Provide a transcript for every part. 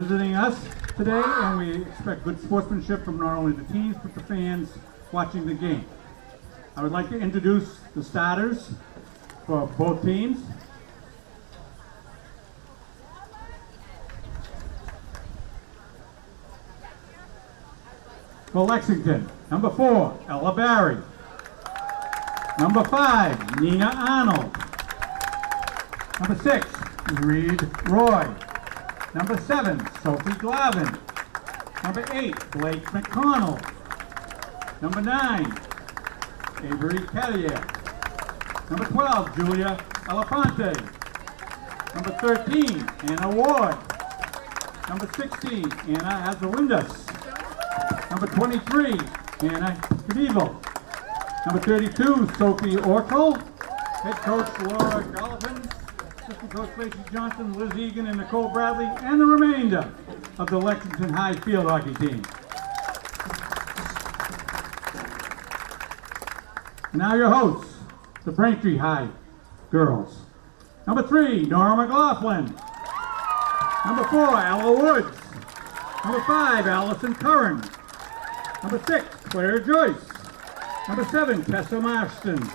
Visiting us today, and we expect good sportsmanship from not only the teams but the fans watching the game. I would like to introduce the starters for both teams. For Lexington, number 4, Ella Barry. Number 5, Nina Arnold. Number 6, Reed Roy. Number 7, Sophie Glavin. Number 8, Blake McConnell. Number 9, Avery Carrier. Number 12, Julia Elefante. Number 13, Anna Ward. Number 16, Anna Azalindas. Number 23, Anna Knievel. Number 32, Sophie Orkel. Head coach Laura Golovin. Assistant coach Lacey Johnson, Liz Egan, and Nicole Bradley, and the remainder of the Lexington High field hockey team. And now your hosts, the Braintree High girls. Number 3, Nora McLaughlin. Number 4, Ella Woods. Number 5, Allison Curran. Number 6, Claire Joyce. Number 7, Tessa Marston.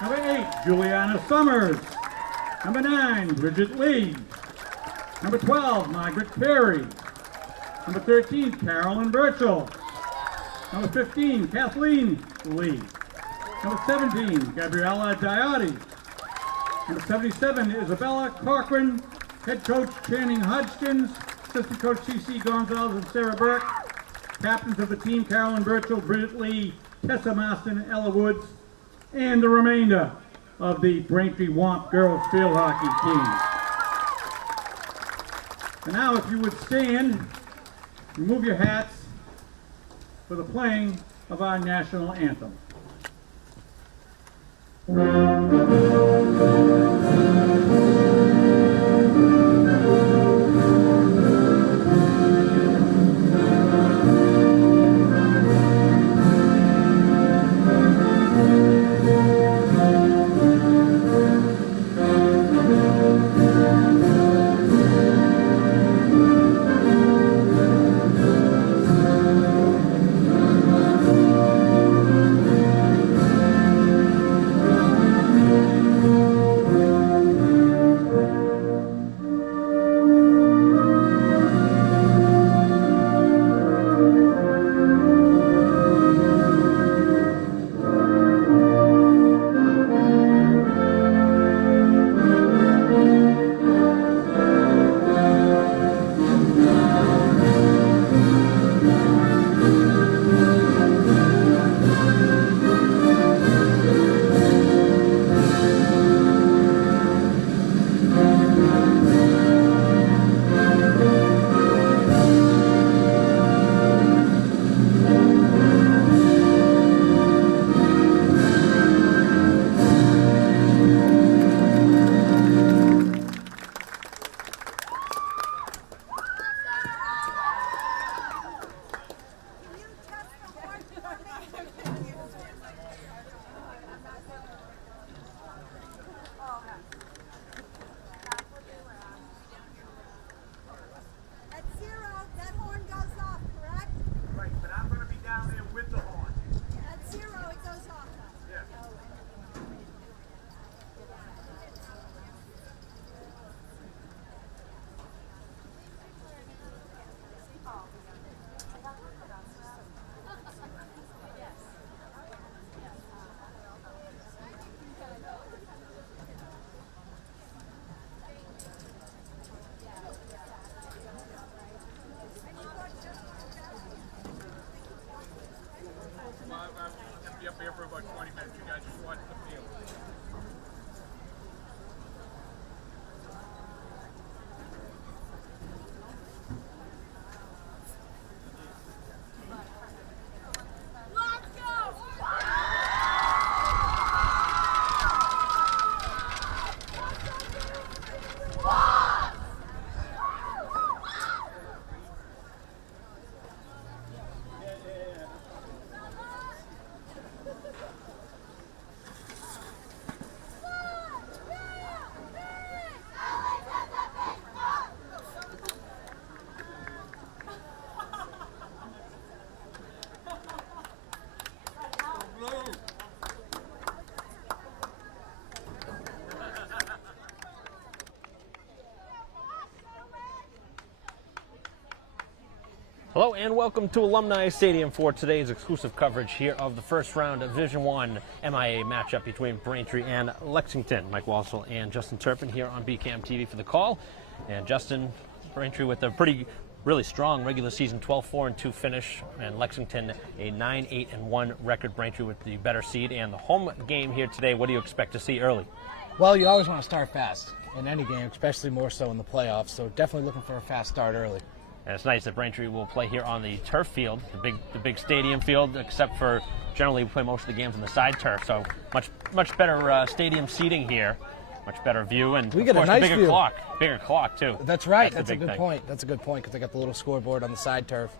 Number 8, Juliana Summers. Number 9, Bridget Lee. Number 12, Margaret Perry. Number 13, Carolyn Birchall. Number 15, Kathleen Lee. Number 17, Gabriella Diotti. Number 77, Isabella Cochran. Head coach Channing Hodgkins. Assistant coach C.C. Gonzalez and Sarah Burke. Captains of the team, Carolyn Birchall, Bridget Lee, Tessa Marston, Ella Woods, and the remainder of the Braintree Womp girls field hockey team. And now if you would stand, remove your hats for the playing of our national anthem. Hello and welcome to Alumni Stadium for today's exclusive coverage here of the first round of Division I MIAA matchup between Braintree and Lexington. Mike Walsall and Justin Turpin here on BCAM TV for the call. And Justin, Braintree with a really strong regular season 12-4-2 finish, and Lexington a 9-8-1 record. Braintree with the better seed and the home game here today. What do you expect to see early? Well, you always want to start fast in any game, especially more so in the playoffs. So definitely looking for a fast start early. And it's nice that Braintree will play here on the turf field, the big stadium field, except for generally we play most of the games on the side turf. So much better stadium seating here, much better view, and we of get course a nice bigger clock too. That's right. That's a good point. That's a good point because they got the little scoreboard on the side turf.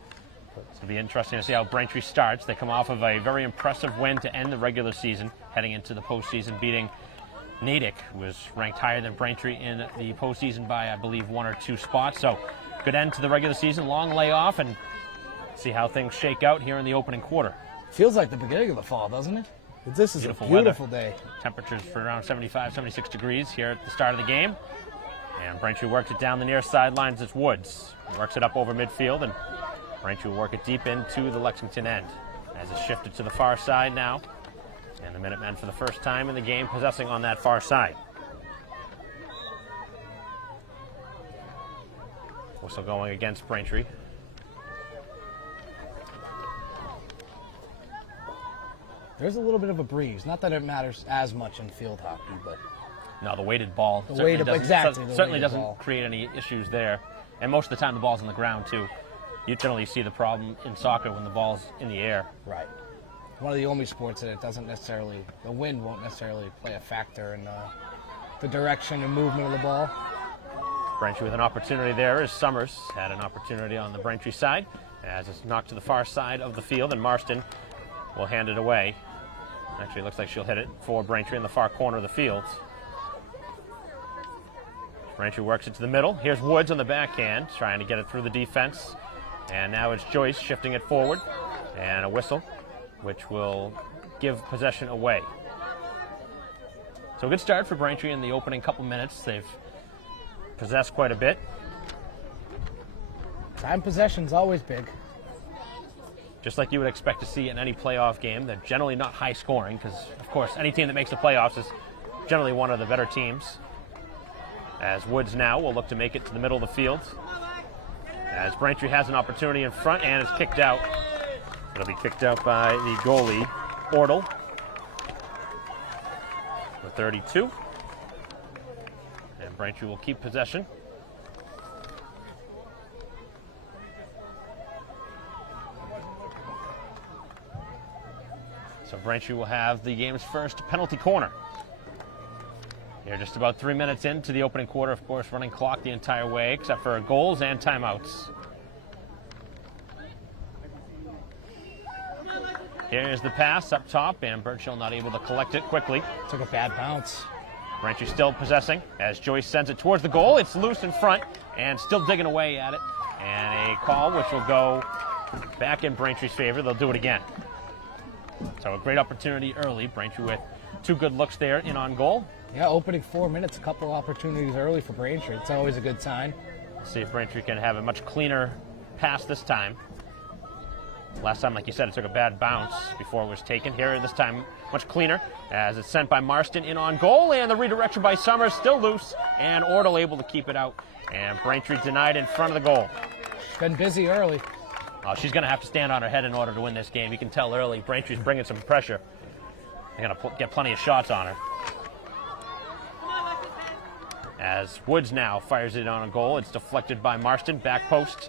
It'll be interesting to see how Braintree starts. They come off of a very impressive win to end the regular season, heading into the postseason, beating Natick, who was ranked higher than Braintree in the postseason by, I believe, 1 or 2 spots. So good end to the regular season, long layoff, and see how things shake out here in the opening quarter. Feels like the beginning of the fall, doesn't it? This is a beautiful day. Temperatures for around 75, 76 degrees here at the start of the game. And Braintree works it down the near sidelines. It's Woods. Works it up over midfield, and Braintree will work it deep into the Lexington end. As it's shifted to the far side now. And the Minutemen for the first time in the game possessing on that far side. Whistle going against Braintree. There's a little bit of a breeze. Not that it matters as much in field hockey, but no, the weighted ball certainly doesn't create any issues there. And most of the time the ball's on the ground too. You generally see the problem in soccer when the ball's in the air. Right. One of the only sports that it doesn't necessarily, the wind won't necessarily play a factor in the direction and movement of the ball. Braintree with an opportunity there as Summers had an opportunity on the Braintree side, as it's knocked to the far side of the field, and Marston will hand it away. Actually, it looks like she'll hit it for Braintree in the far corner of the field. Braintree works it to the middle. Here's Woods on the backhand, trying to get it through the defense. And now it's Joyce shifting it forward, and a whistle, which will give possession away. So a good start for Braintree in the opening couple minutes. They've possessed quite a bit. Time possession's always big. Just like you would expect to see in any playoff game. They're generally not high scoring because, of course, any team that makes the playoffs is generally one of the better teams. As Woods now will look to make it to the middle of the field. As Braintree has an opportunity in front and is kicked out. It'll be kicked out by the goalie, Ortle, for 32. And Braintree will keep possession. So Braintree will have the game's first penalty corner. Here just about 3 minutes into the opening quarter, of course, running clock the entire way, except for goals and timeouts. Here's the pass up top, and Burchill not able to collect it quickly. Took a bad bounce. Braintree still possessing as Joyce sends it towards the goal. It's loose in front and still digging away at it. And a call which will go back in Braintree's favor. They'll do it again. So a great opportunity early. Braintree with 2 good looks there in on goal. Yeah, opening 4 minutes, a couple opportunities early for Braintree. It's always a good sign. See if Braintree can have a much cleaner pass this time. Last time, like you said, it took a bad bounce before it was taken. Here, this time, much cleaner, as it's sent by Marston in on goal, and the redirection by Summers, still loose, and Ortle able to keep it out. And Braintree denied in front of the goal. Been busy early. She's going to have to stand on her head in order to win this game. You can tell early Braintree's bringing some pressure. They're going to get plenty of shots on her. As Woods now fires it on a goal. It's deflected by Marston, back post.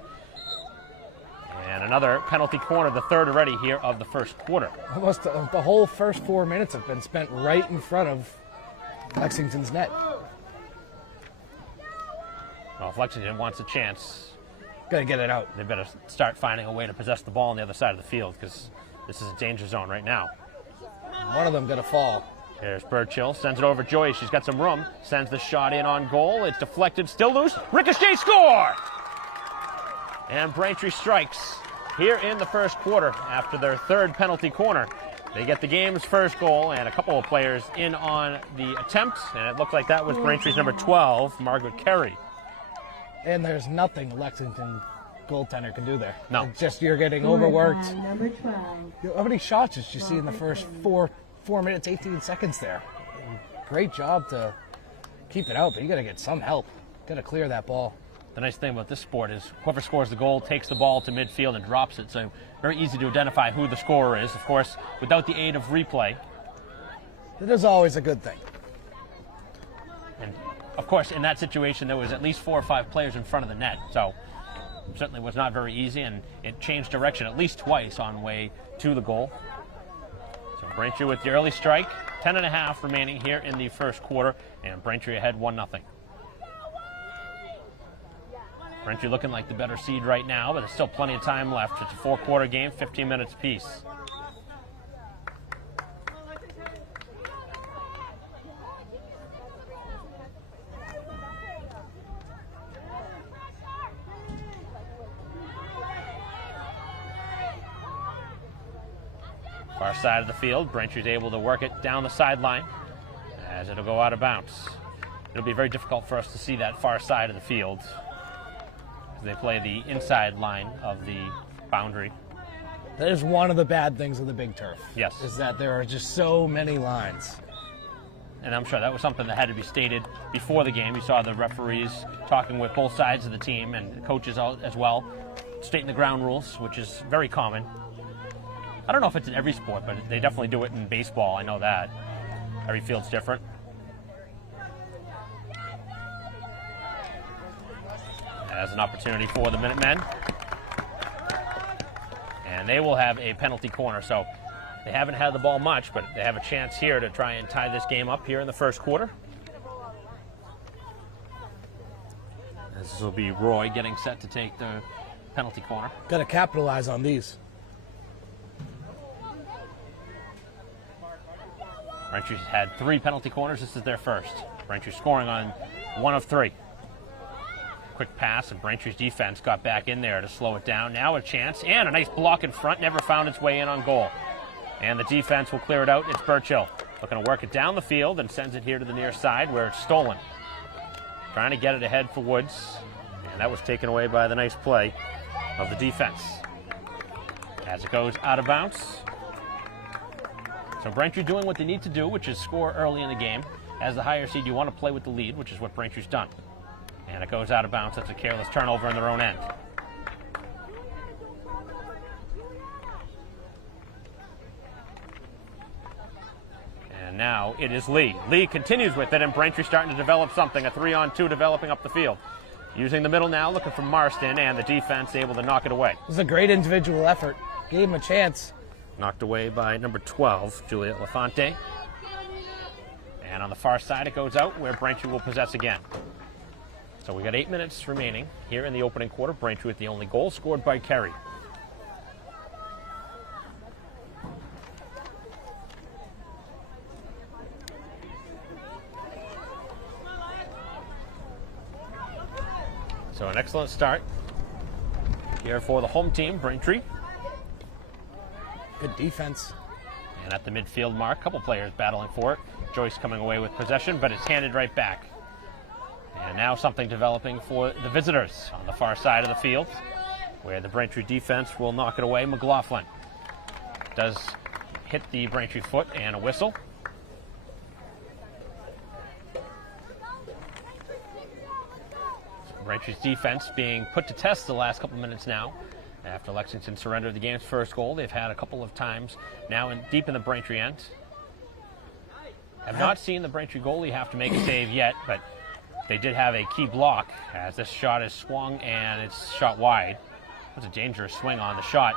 And another penalty corner, the third already here of the first quarter. Almost the whole first 4 minutes have been spent right in front of Lexington's net. Well, if Lexington wants a chance, got to get it out. They better start finding a way to possess the ball on the other side of the field because this is a danger zone right now. One of them going to fall. There's Burchill, sends it over Joyce. She's got some room, sends the shot in on goal. It's deflected, still loose. Ricochet, score! And Braintree strikes here in the first quarter after their third penalty corner. They get the game's first goal and a couple of players in on the attempt, and it looked like that was Braintree's number 12, Margaret Carey. And there's nothing Lexington goaltender can do there. No. It's just you're getting overworked. Number 12. How many shots did you see in the first 4 minutes, 18 seconds there? Great job to keep it out, but you got to get some help. Got to clear that ball. The nice thing about this sport is whoever scores the goal takes the ball to midfield and drops it, so very easy to identify who the scorer is. Of course, without the aid of replay. It is always a good thing. And, of course, in that situation, there was at least 4 or 5 players in front of the net, so it certainly was not very easy, and it changed direction at least twice on way to the goal. So Braintree with the early strike, 10.5 remaining here in the first quarter, and Braintree ahead 1-0. Braintree looking like the better seed right now, but there's still plenty of time left. It's a 4-quarter game, 15 minutes apiece. Far side of the field, Braintree's able to work it down the sideline as it'll go out of bounds. It'll be very difficult for us to see that far side of the field. They play the inside line of the boundary. That is one of the bad things of the big turf. Yes. Is that there are just so many lines. And I'm sure that was something that had to be stated before the game. You saw the referees talking with both sides of the team and coaches as well, stating the ground rules, which is very common. I don't know if it's in every sport, but they definitely do it in baseball. I know that. Every field's different. As an opportunity for the Minutemen. And they will have a penalty corner. So they haven't had the ball much, but they have a chance here to try and tie this game up here in the first quarter. This will be Roy getting set to take the penalty corner. Got to capitalize on these. Braintree's had 3 penalty corners. This is their first. Braintree scoring on 1 of 3. Quick pass, and Braintree's defense got back in there to slow it down. Now a chance, and a nice block in front. Never found its way in on goal. And the defense will clear it out. It's Burchill looking to work it down the field and sends it here to the near side where it's stolen. Trying to get it ahead for Woods. And that was taken away by the nice play of the defense. As it goes out of bounds. So Braintree doing what they need to do, which is score early in the game. As the higher seed, you want to play with the lead, which is what Braintree's done. And it goes out of bounds. That's a careless turnover in their own end. And now it is Lee. Lee continues with it, and Braintree starting to develop something. A 3-on-2 developing up the field. Using the middle now, looking for Marston, and the defense able to knock it away. This is a great individual effort. Gave him a chance. Knocked away by number 12, Juliet Lafante. And on the far side, it goes out where Braintree will possess again. So we got 8 minutes remaining here in the opening quarter. Braintree with the only goal scored by Kerry. So an excellent start here for the home team, Braintree. Good defense. And at the midfield mark, a couple players battling for it. Joyce coming away with possession, but it's handed right back. And now something developing for the visitors on the far side of the field, where the Braintree defense will knock it away. McLaughlin does hit the Braintree foot, and a whistle. So Braintree's defense being put to test the last couple minutes now. After Lexington surrendered the game's first goal, they've had a couple of times now deep in the Braintree end. Have not seen the Braintree goalie have to make a save yet, but they did have a key block as this shot is swung and it's shot wide. That's a dangerous swing on the shot.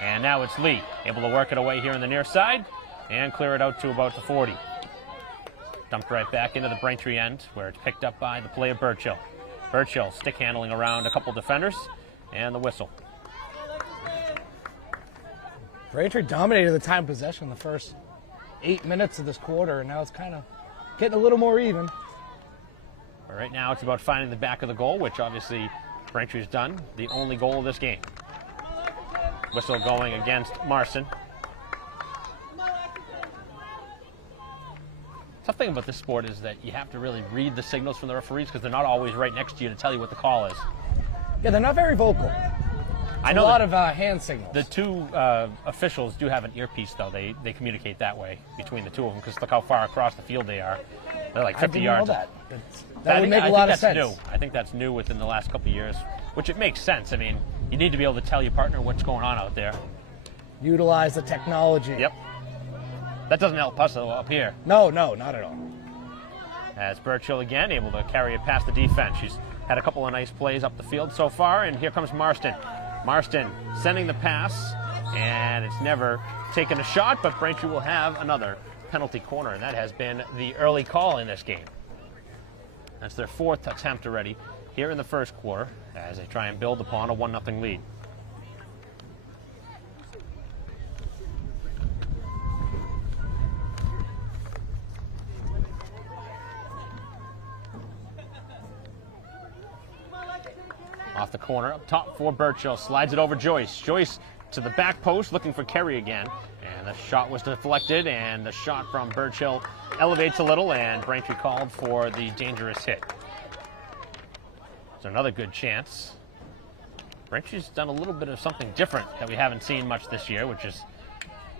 And now it's Lee, able to work it away here on the near side and clear it out to about the 40. Dumped right back into the Braintree end where it's picked up by the play of Burchill. Burchill stick handling around a couple defenders and the whistle. Braintree dominated the time possession the first 8 minutes of this quarter, and now it's kind of getting a little more even. But right now it's about finding the back of the goal, which obviously Braintree's done. The only goal of this game. Whistle going against Marson. Tough thing about this sport is that you have to really read the signals from the referees because they're not always right next to you to tell you what the call is. Yeah, they're not very vocal. I know a lot of hand signals. The two officials do have an earpiece, though. They communicate that way between the two of them, because look how far across the field they are. They're like 50 yards. I didn't know that. That would make a lot of sense. New. I think that's new within the last couple of years, which it makes sense. I mean, you need to be able to tell your partner what's going on out there. Utilize the technology. Yep. That doesn't help us up here. No, not at all. As Burchill again able to carry it past the defense. She's had a couple of nice plays up the field so far, and here comes Marston. Marston sending the pass, and it's never taken a shot, but Braintree will have another penalty corner, and that has been the early call in this game. That's their 4th attempt already here in the first quarter as they try and build upon a 1-0 lead. Off the corner, up top for Burchill, slides it over Joyce. Joyce to the back post, looking for Kerry again. And the shot was deflected, and the shot from Burchill elevates a little, and Braintree called for the dangerous hit. So another good chance. Braintree's done a little bit of something different that we haven't seen much this year, which is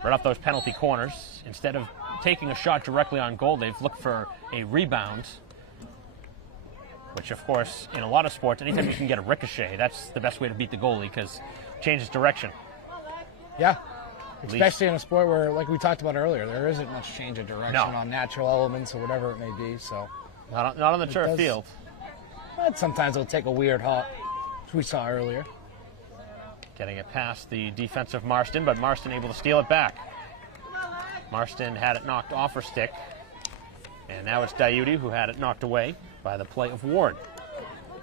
right off those penalty corners. Instead of taking a shot directly on goal, they've looked for a rebound, which, of course, in a lot of sports, anytime you can get a ricochet, that's the best way to beat the goalie, because it changes direction. Yeah, especially in a sport where, like we talked about earlier, there isn't much change of direction on natural elements or whatever it may be. So not on the turf field. But sometimes it'll take a weird hop, as we saw earlier. Getting it past the defensive Marston, but Marston able to steal it back. Marston had it knocked off her stick, and now it's Diuti who had it knocked away by the play of Ward.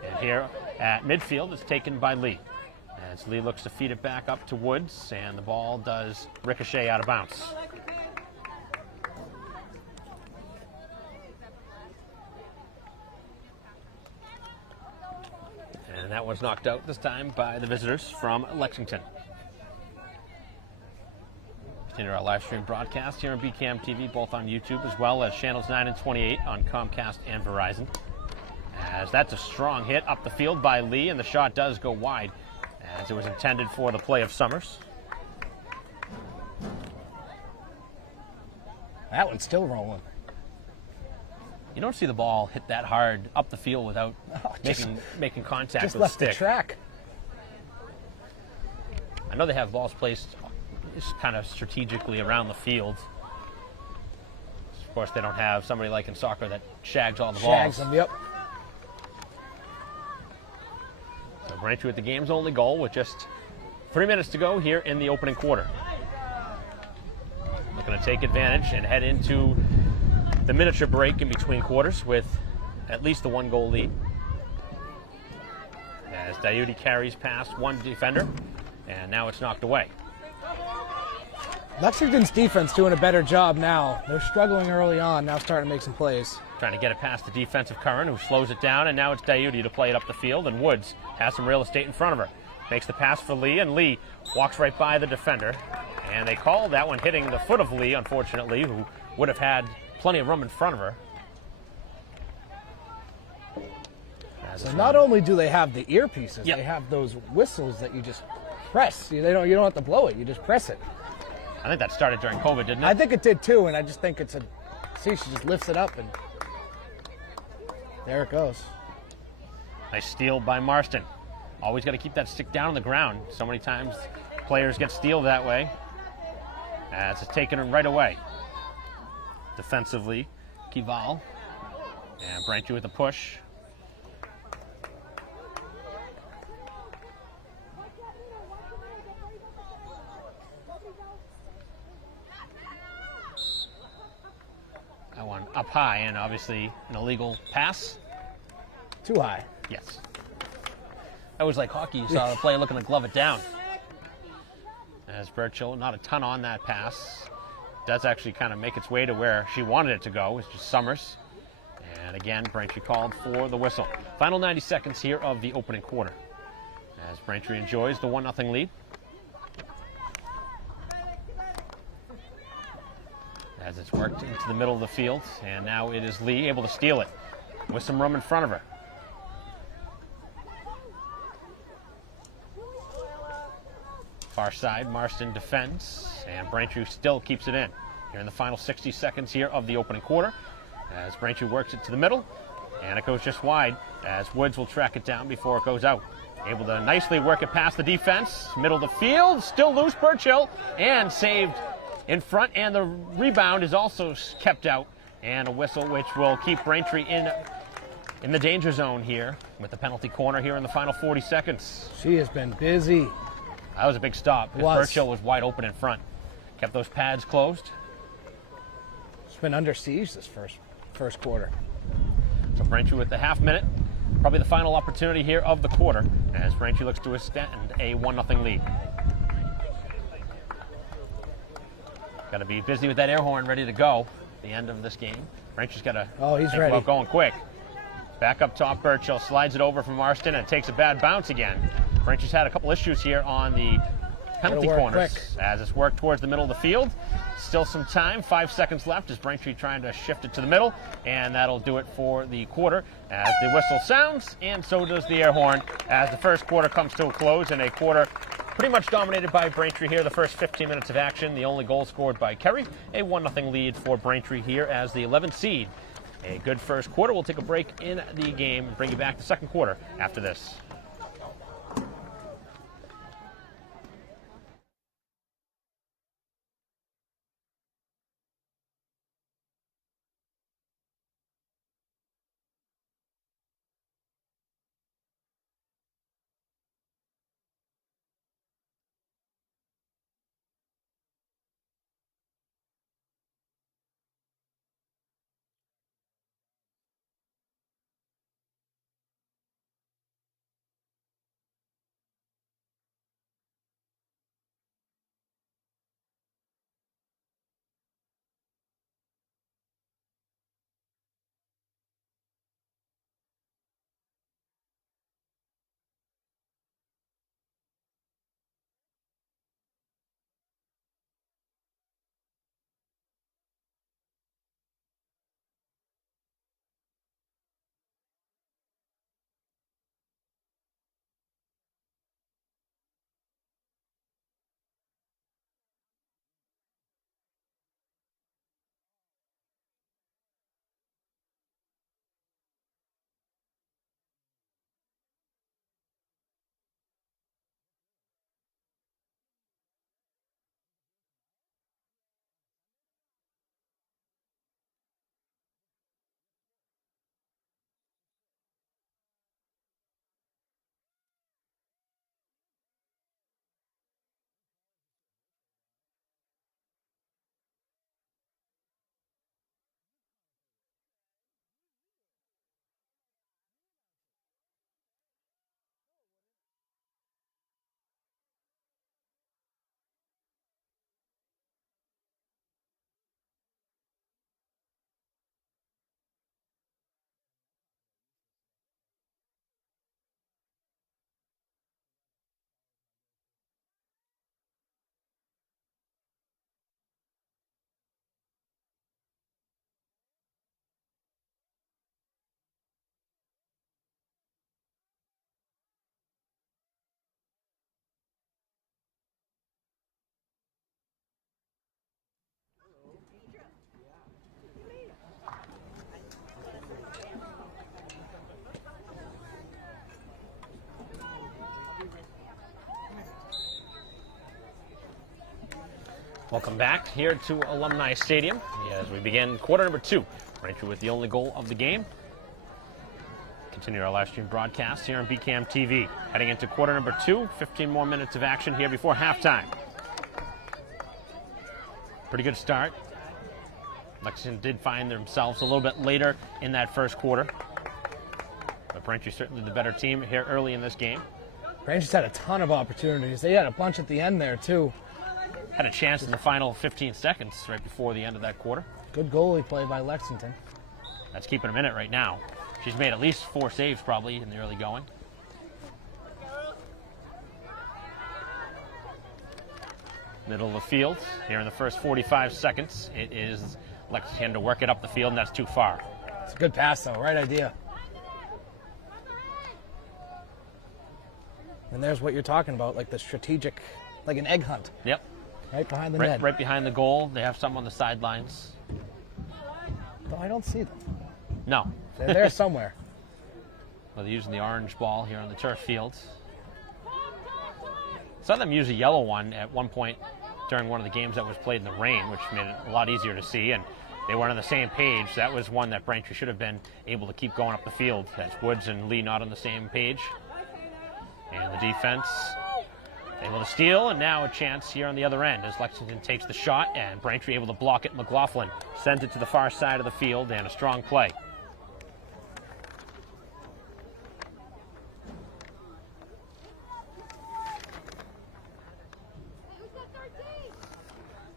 And here at midfield, it's taken by Lee. As Lee looks to feed it back up to Woods, and the ball does ricochet out of bounds. And that was knocked out this time by the visitors from Lexington. Continue our live stream broadcast here on BCAM TV, both on YouTube as well as channels 9 and 28 on Comcast and Verizon. As that's a strong hit up the field by Lee, and the shot does go wide as it was intended for the play of Summers. That one's still rolling. You don't see the ball hit that hard up the field without making contact with the stick. Just left the track. I know they have balls placed kind of strategically around the field. Of course, they don't have somebody like in soccer that shags all the balls. Shags them, yep. So Braintree with the game's only goal with just 3 minutes to go here in the opening quarter. Looking to take advantage and head into the miniature break in between quarters with at least the 1-goal lead. As Diuti carries past one defender, and now it's knocked away. Lexington's defense doing a better job now. They're struggling early on, now starting to make some plays. Trying to get it past the defensive Curran, who slows it down, and now it's Diuti to play it up the field, and Woods has some real estate in front of her. Makes the pass for Lee, and Lee walks right by the defender. And they call that one hitting the foot of Lee, unfortunately, who would have had plenty of room in front of her. So not only do they have the earpieces, they have those whistles that you just press. You don't have to blow it, you just press it. I think that started during COVID, didn't it? I think it did too, and I just think it's see, she just lifts it up, and there it goes. Nice steal by Marston. Always got to keep that stick down on the ground. So many times players get stealed that way. As it's taken right away. Defensively, Kival. And Braintree with a push. That one up high, and obviously an illegal pass. Too high. Yes. That was like hockey. You saw the player looking to glove it down. As Burchill, not a ton on that pass. Does actually kind of make its way to where she wanted it to go. It's just Summers. And again, Braintree called for the whistle. Final 90 seconds here of the opening quarter. As Braintree enjoys the 1-0 lead. As it's worked into the middle of the field. And now it is Lee able to steal it with some room in front of her. Far side, Marston defends, and Braintree still keeps it in. Here in the final 60 seconds here of the opening quarter, as Braintree works it to the middle, and it goes just wide, as Woods will track it down before it goes out. Able to nicely work it past the defense, middle of the field, still loose Burchill, and saved in front, and the rebound is also kept out, and a whistle which will keep Braintree in the danger zone here with the penalty corner here in the final 40 seconds. She has been busy. That was a big stop, because Burchill was wide open in front. Kept those pads closed. It's been under siege this first quarter. So Braintree with the half minute, probably the final opportunity here of the quarter, as Braintree looks to extend a 1-0 lead. Got to be busy with that air horn ready to go at the end of this game. Braintree's got to he's think ready. about going quick. Back up top, Burchill slides it over from Marston and takes a bad bounce again. Braintree's had a couple issues here on the penalty corners as it's worked towards the middle of the field. Still some time, 5 seconds left as Braintree trying to shift it to the middle, and that'll do it for the quarter as the whistle sounds, and so does the air horn as the first quarter comes to a close, and a quarter pretty much dominated by Braintree here. The first 15 minutes of action, the only goal scored by Kerry, a 1-0 lead for Braintree here as the 11th seed. A good first quarter. We'll take a break in the game and bring you back the second quarter after this. Welcome back here to Alumni Stadium as we begin quarter number 2. Braintree with the only goal of the game. Continue our live stream broadcast here on BCAM TV. Heading into quarter number 2, 15 more minutes of action here before halftime. Pretty good start. Lexington did find themselves a little bit later in that first quarter. But Braintree certainly the better team here early in this game. Braintree's had a ton of opportunities. They had a bunch at the end there, too. Had a chance in the final 15 seconds right before the end of that quarter. Good goalie play by Lexington. That's keeping them in it right now. She's made at least 4 saves probably in the early going. Middle of the field here in the first 45 seconds. It is Lexington to work it up the field, and that's too far. It's a good pass, though. Right idea. And there's what you're talking about, like the strategic like an egg hunt. Yep. Right behind the net. Right behind the goal. They have some on the sidelines. No, I don't see them. No. They're there somewhere. Well, they're using the orange ball here on the turf field. Saw them use a yellow one at one point during one of the games that was played in the rain, which made it a lot easier to see, and they weren't on the same page. That was one that Braintree should have been able to keep going up the field. That's Woods and Lee not on the same page. And the defense able to steal, and now a chance here on the other end as Lexington takes the shot, and Braintree able to block it. McLaughlin sends it to the far side of the field, and a strong play.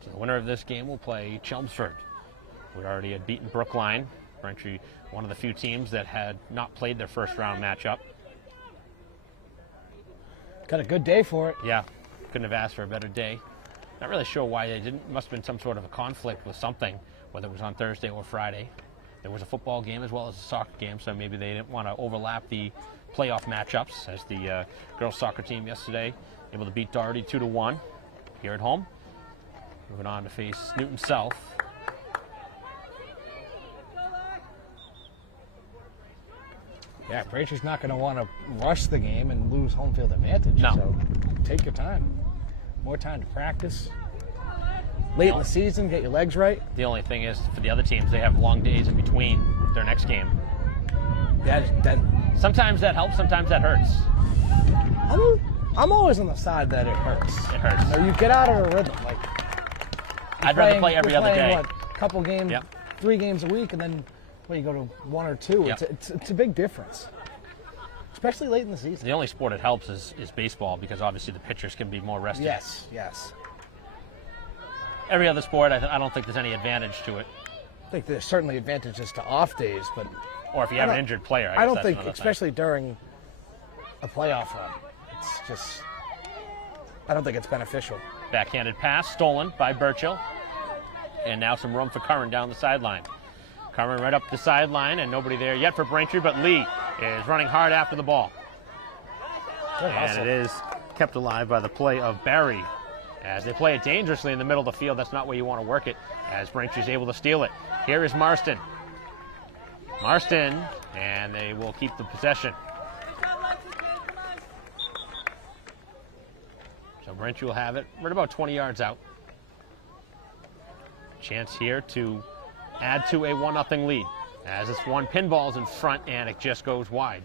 So the winner of this game will play Chelmsford. We already had beaten Brookline. Braintree, one of the few teams that had not played their first round matchup. Got a good day for it. Yeah, couldn't have asked for a better day. Not really sure why they didn't. Must have been some sort of a conflict with something, whether it was on Thursday or Friday. There was a football game as well as a soccer game, so maybe they didn't want to overlap the playoff matchups, as the girls soccer team yesterday able to beat Doherty 2-1 here at home. Moving on to face Newton South. Yeah, Braintree's not going to want to rush the game and lose home field advantage. No. So take your time. More time to practice. Late in the season, get your legs right. The only thing is, for the other teams, they have long days in between their next game. Sometimes that helps, sometimes that hurts. I'm always on the side that it hurts. It hurts. You know, you get out of a rhythm. Like, I'd rather play every other day. What, couple games, Yep. 3 games a week, and then you go to 1 or 2. Yep. It's a big difference, especially late in the season. The only sport it helps is baseball, because obviously the pitchers can be more rested. Yes. Every other sport, I don't think there's any advantage to it. I think there's certainly advantages to off days, but Or if you have an injured player. I don't that's think, another especially during a playoff run, it's just, I don't think it's beneficial. Backhanded pass stolen by Burchill. And now some room for Curran down the sideline. Curran right up the sideline, and nobody there yet for Braintree, but Lee is running hard after the ball. Good And hustle. it is kept alive by the play of Barry. As they play it dangerously in the middle of the field, that's not where you want to work it, as Braintree's able to steal it. Here is Marston. And they will keep the possession. So Braintree will have it right about 20 yards out. Chance here to add to a 1-0 lead, as this one pinball's in front and it just goes wide.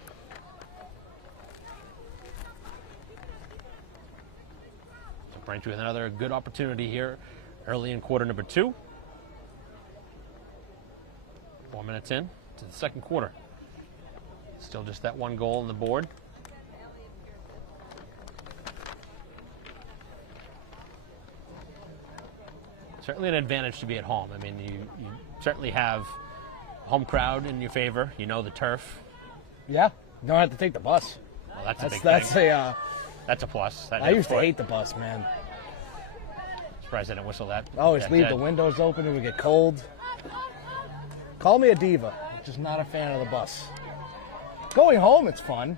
So Braintree with another good opportunity here early in quarter number 2. 4 minutes in to the second quarter. Still just that one goal on the board. Certainly an advantage to be at home. I mean, you certainly have home crowd in your favor. You know the turf. Yeah, you don't have to take the bus. Well, that's a big That's thing. That's a plus. I used to hate the bus, man. Surprised they didn't whistle that. Always that leave dead. the windows open. It would get cold. Call me a diva. Just not a fan of the bus. Going home, it's fun.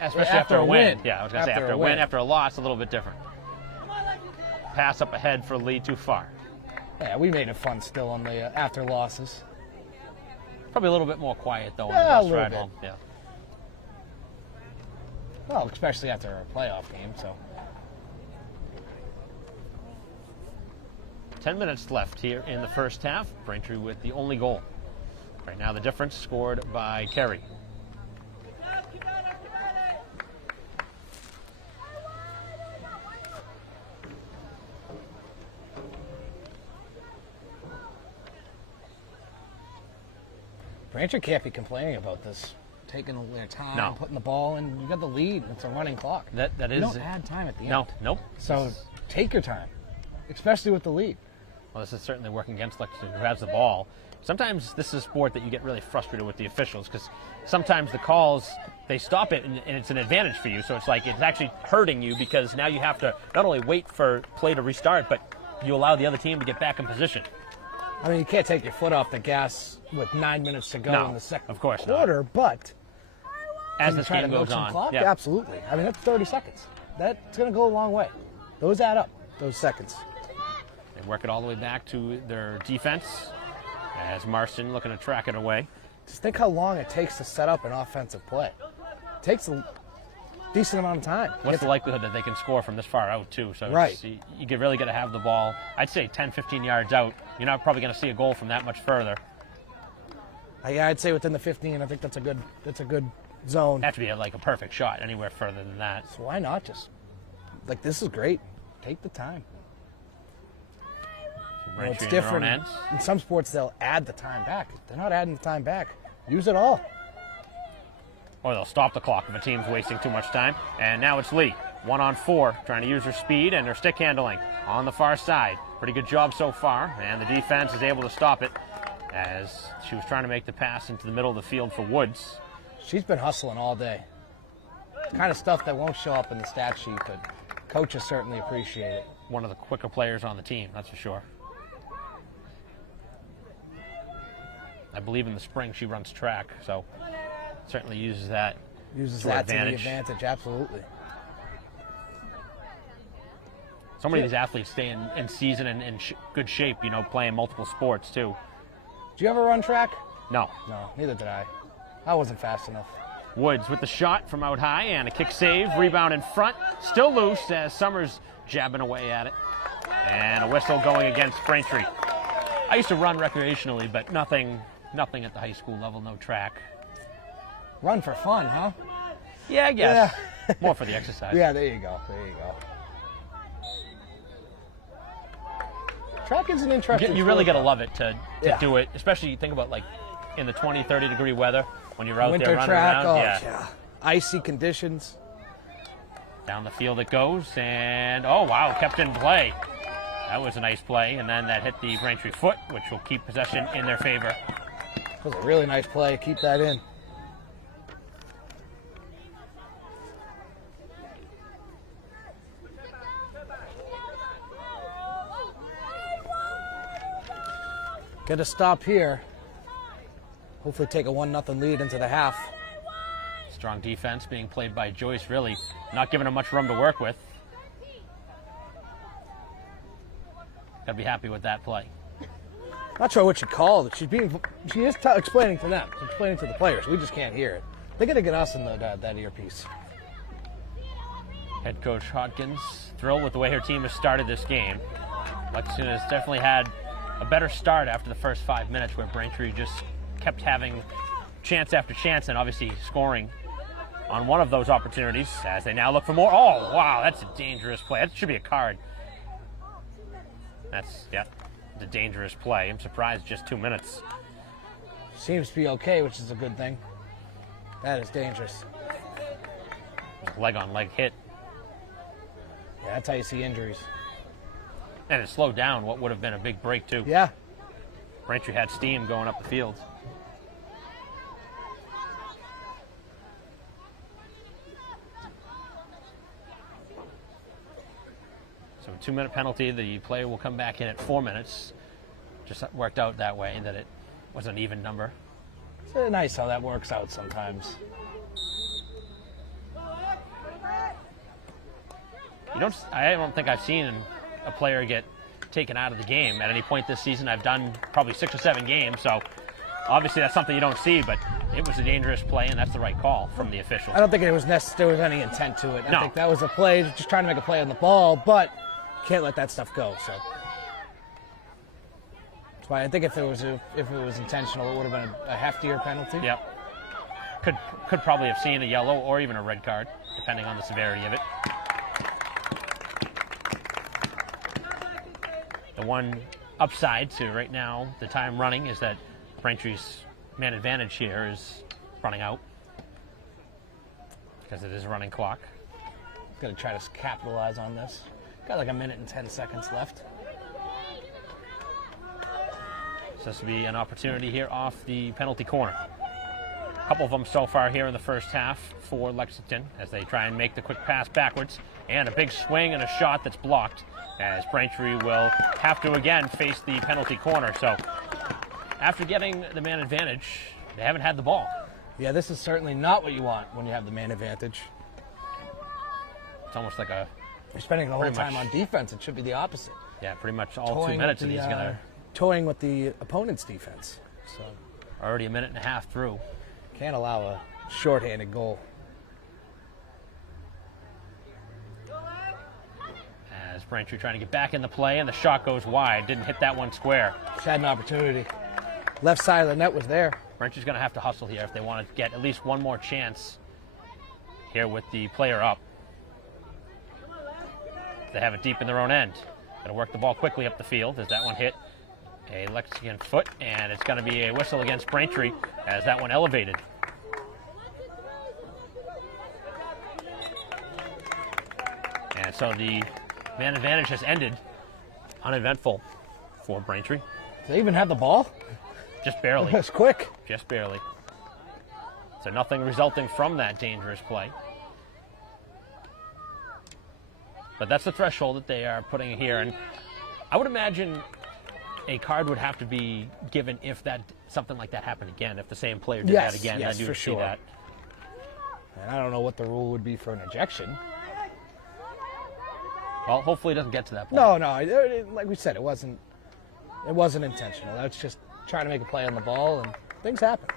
Especially after after a a win. win. Yeah, I was going to say after a win. After a loss, a little bit different. Pass up ahead for Lee, too far. Yeah, we made it fun still on the after losses. Probably a little bit more quiet, though, on Yeah, a the bus little ride bit. home. Yeah. Well, especially after a playoff game, so. 10 minutes left here in the first half. Braintree with the only goal. Right now the difference scored by Kerry. Braintree can't be complaining about this. Taking their time, No. putting the ball in. You got the lead. It's a running clock. That You is. don't add time at the end. Nope. So take your time, especially with the lead. Well, this is certainly working against Lexington, who has the ball. Sometimes this is a sport that you get really frustrated with the officials, because sometimes the calls, they stop it and it's an advantage for you. So it's like it's actually hurting you, because now you have to not only wait for play to restart, but you allow the other team to get back in position. I mean, you can't take your foot off the gas with 9 minutes to go No, in the second of course not. quarter, but As can you this try game to milk goes some on. clock? Yeah. Absolutely. I mean, that's 30 seconds. That's going to go a long way. Those add up, those seconds. They work it all the way back to their defense as Marston looking to track it away. Just think how long it takes to set up an offensive play. It takes a decent amount of time. What's the likelihood that they can score from this far out, too? So right. You really got to have the ball, I'd say 10, 15 yards out. You're not probably going to see a goal from that much further. Yeah, I'd say within the 15. I think that's a good zone. It'd have to be like a perfect shot anywhere further than that. So why not just, like, this is great. Take the time. Well, it's different. In some sports, they'll add the time back. They're not adding the time back. Use it all. Or they'll stop the clock if a team's wasting too much time. And now it's Lee, 1-on-4, trying to use her speed and her stick handling on the far side. Pretty good job so far, and the defense is able to stop it as she was trying to make the pass into the middle of the field for Woods. She's been hustling all day. It's kind of stuff that won't show up in the stat sheet, but coaches certainly appreciate it. One of the quicker players on the team, that's for sure. I believe in the spring she runs track, so certainly uses that to the advantage, absolutely. So many of these athletes stay in season and in good shape, you know, playing multiple sports too. Do you ever run track? No. No, neither did I. I wasn't fast enough. Woods with the shot from out high and a kick save, rebound in front, still loose as Summers jabbing away at it. And a whistle going against Braintree. I used to run recreationally, but nothing at the high school level, no track. Run for fun, huh? Yeah, I guess. Yeah. More for the exercise. Yeah, there you go. Track is an interesting You really got to love it to yeah. do it, especially you think about like in the 20, 30 degree weather when you're out Winter there running track, around. Yeah. Icy conditions. Down the field it goes, and oh wow, kept in play. That was a nice play, and then that hit the Braintree foot, which will keep possession in their favor. That was a really nice play. Keep that in. Get a stop here. Hopefully take a 1-0 lead into the half. Strong defense being played by Joyce, really not giving them much room to work with. Got to be happy with that play. Not sure what she called it. She is explaining to them. She's explaining to the players. We just can't hear it. They got to get us in that earpiece. Head coach Hodgkins thrilled with the way her team has started this game. Lexington has definitely had a better start after the first 5 minutes, where Braintree just kept having chance after chance and obviously scoring on one of those opportunities as they now look for more. Oh, wow, that's a dangerous play. That should be a card. That's a dangerous play. I'm surprised just 2 minutes. Seems to be okay, which is a good thing. That is dangerous. Leg on leg hit. Yeah, that's how you see injuries. And it slowed down what would have been a big break, too. Yeah. Braintree had steam going up the field. So a 2-minute penalty. The player will come back in at 4 minutes. Just worked out that way that it was an even number. It's nice how that works out sometimes. I don't think I've seen a player get taken out of the game at any point this season. I've done probably 6 or 7 games, so obviously that's something you don't see, but it was a dangerous play, and that's the right call from the officials. I don't think there was any intent to it. No. I think that was a play, just trying to make a play on the ball, but can't let that stuff go. So that's why I think if it was intentional, it would have been a heftier penalty. Yep. Could probably have seen a yellow or even a red card, depending on the severity of it. The one upside to right now the time running is that Braintree's man advantage here is running out because it is a running clock. Going to try to capitalize on this. Got like 1 minute and 10 seconds left. So this will be an opportunity here off the penalty corner. A couple of them so far here in the first half for Lexington as they try and make the quick pass backwards, and a big swing and a shot that's blocked as Braintree will have to again face the penalty corner. So after getting the man advantage, they haven't had the ball. Yeah, this is certainly not what you want when you have the man advantage. It's almost like a You're spending the whole Pretty time much. on defense. It should be the opposite. Yeah, pretty much all 2 minutes, and he's gonna toying with the opponent's defense. So already a minute and a half through. can't allow a shorthanded goal. As Braintree trying to get back in the play, and the shot goes wide. Didn't hit that one square. Just had an opportunity. Left side of the net was there. Braintree's going to have to hustle here if they want to get at least one more chance here with the player up. They have it deep in their own end. Going to work the ball quickly up the field as that one hit a Lexington foot, and it's going to be a whistle against Braintree as that one elevated. And so the man advantage has ended. Uneventful for Braintree. They even had the ball? Just barely. That's quick. Just barely. So nothing resulting from that dangerous play. But that's the threshold that they are putting here. And I would imagine a card would have to be given if that something like that happened again. If the same player did that again, yes, then you for would see sure. that. And I don't know what the rule would be for an ejection. Well, hopefully it doesn't get to that point. No, like we said, it wasn't intentional. That's just trying to make a play on the ball, and things happen.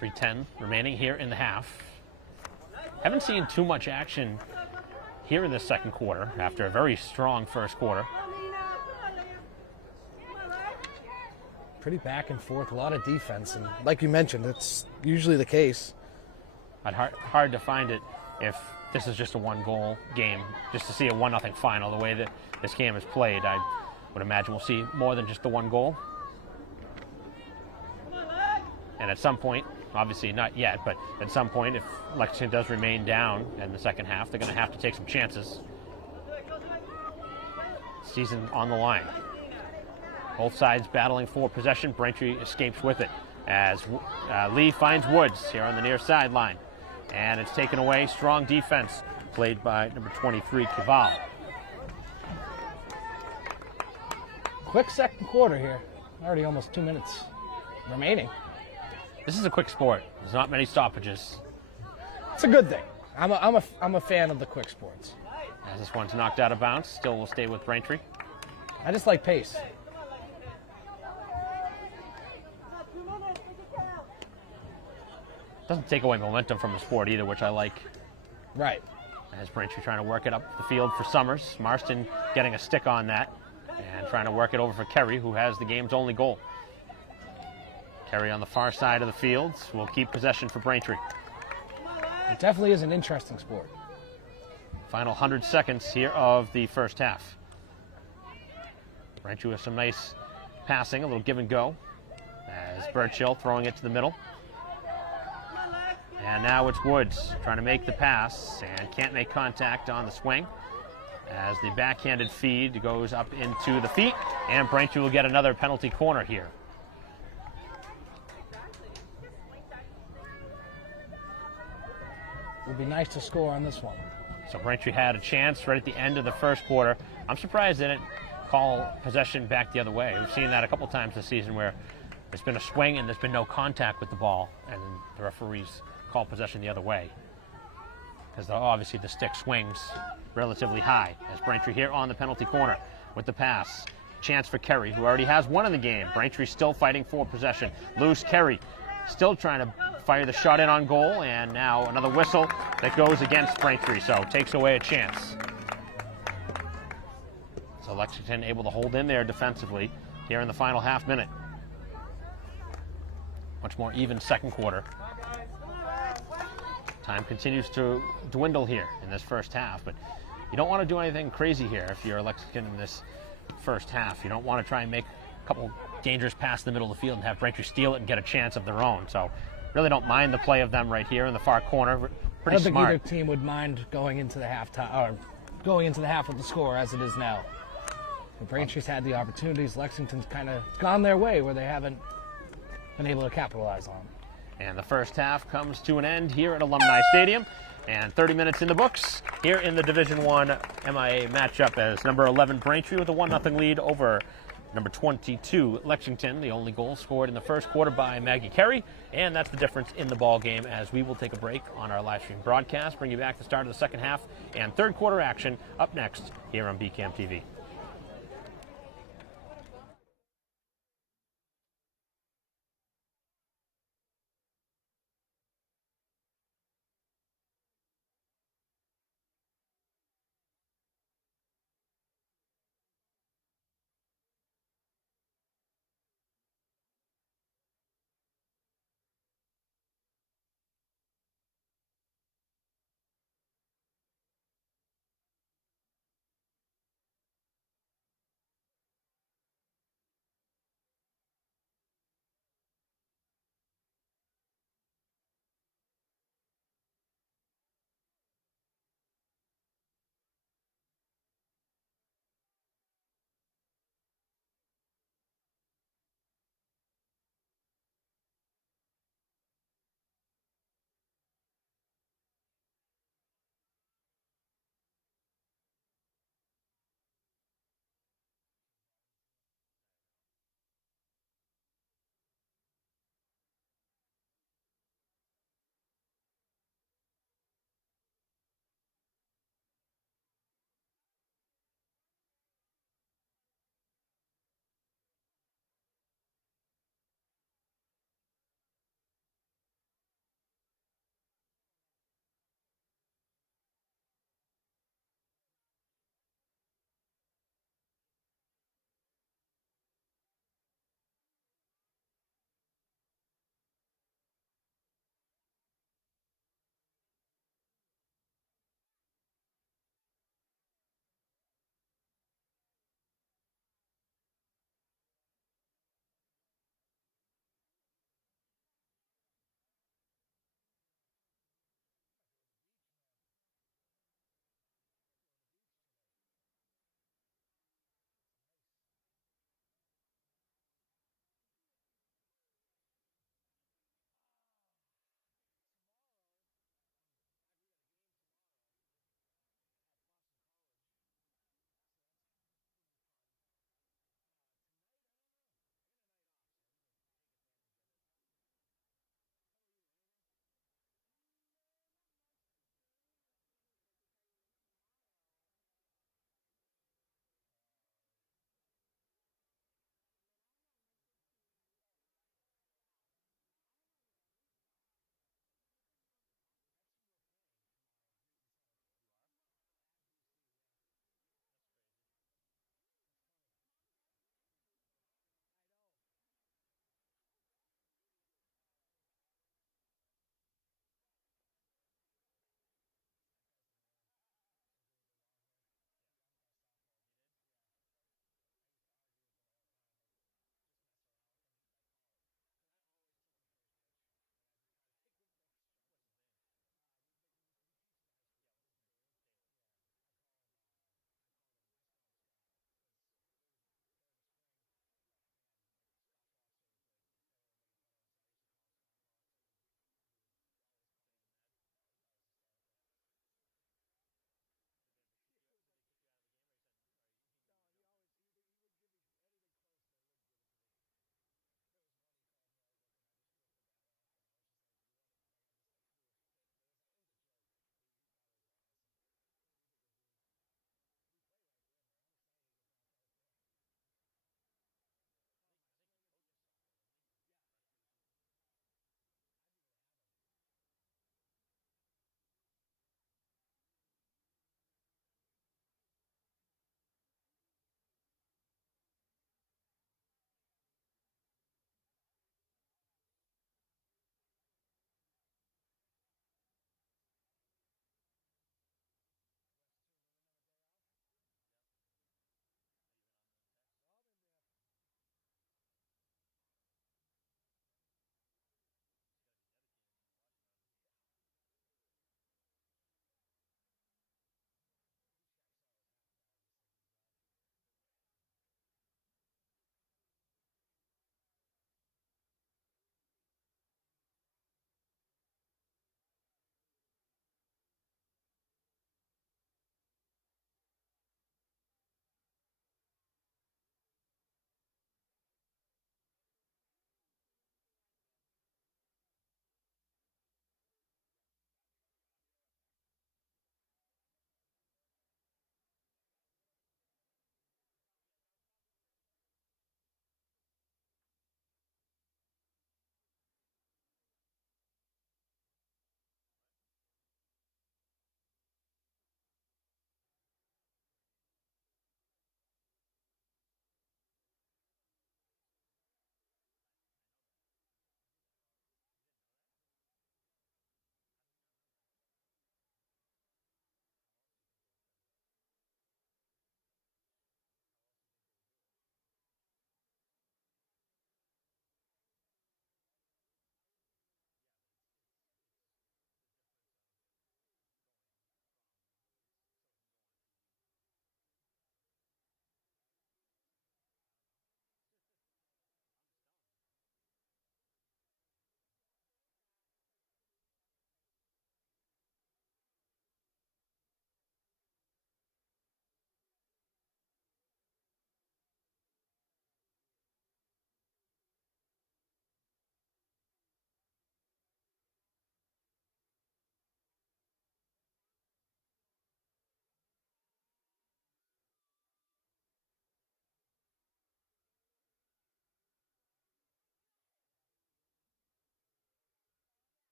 3:10 remaining here in the half. Haven't seen too much action here in the second quarter after a very strong first quarter. Pretty back and forth, a lot of defense, and like you mentioned, it's usually the case. But hard to find it if this is just a one-goal game, just to see a 1-0 final. The way that this game is played, I would imagine we'll see more than just the one goal. And at some point, obviously not yet, but at some point, if Lexington does remain down in the second half, they're going to have to take some chances. Season on the line. Both sides battling for possession. Braintree escapes with it as Lee finds Woods here on the near sideline. And it's taken away. Strong defense played by number 23, Kival. Quick second quarter here. Already almost 2 minutes remaining. This is a quick sport. There's not many stoppages. It's a good thing. I'm a fan of the quick sports. As this one's knocked out of bounds, still will stay with Braintree. I just like pace. Doesn't take away momentum from the sport either, which I like. Right. As Braintree trying to work it up the field for Summers. Marston getting a stick on that and trying to work it over for Kerry, who has the game's only goal. Kerry on the far side of the field will keep possession for Braintree. It definitely is an interesting sport. Final 100 seconds here of the first half. Braintree with some nice passing, a little give and go. As Birchill throwing it to the middle. And now it's Woods trying to make the pass and can't make contact on the swing. As the backhanded feed goes up into the feet, and Braintree will get another penalty corner here. It would be nice to score on this one. So Braintree had a chance right at the end of the first quarter. I'm surprised they didn't call possession back the other way. We've seen that a couple times this season where there's been a swing and there's been no contact with the ball, and the referees call possession the other way. Because obviously the stick swings relatively high. As Braintree here on the penalty corner with the pass. Chance for Kerry, who already has one in the game. Braintree still fighting for possession. Loose Kerry still trying to fire the shot in on goal, and now another whistle that goes against Braintree, so takes away a chance. So Lexington able to hold in there defensively here in the final half minute. Much more even second quarter. Time continues to dwindle here in this first half, but you don't want to do anything crazy here if you're Lexington in this first half. You don't want to try and make a couple dangerous passes in the middle of the field and have Braintree steal it and get a chance of their own. So really don't mind the play of them right here in the far corner. I Pretty don't think smart. either team would mind going into the half with the score as it is now. The Braintree's had the opportunities. Lexington's kind of gone their way where they haven't been able to capitalize on. And the first half comes to an end here at Alumni Stadium. And 30 minutes in the books here in the Division I MIA matchup as number 11 Braintree with a 1-0 lead over Number 22, Lexington, the only goal scored in the first quarter by Maggie Carey, and that's the difference in the ball game as we will take a break on our live stream broadcast, bring you back to the start of the second half and third quarter action up next here on BCAM TV.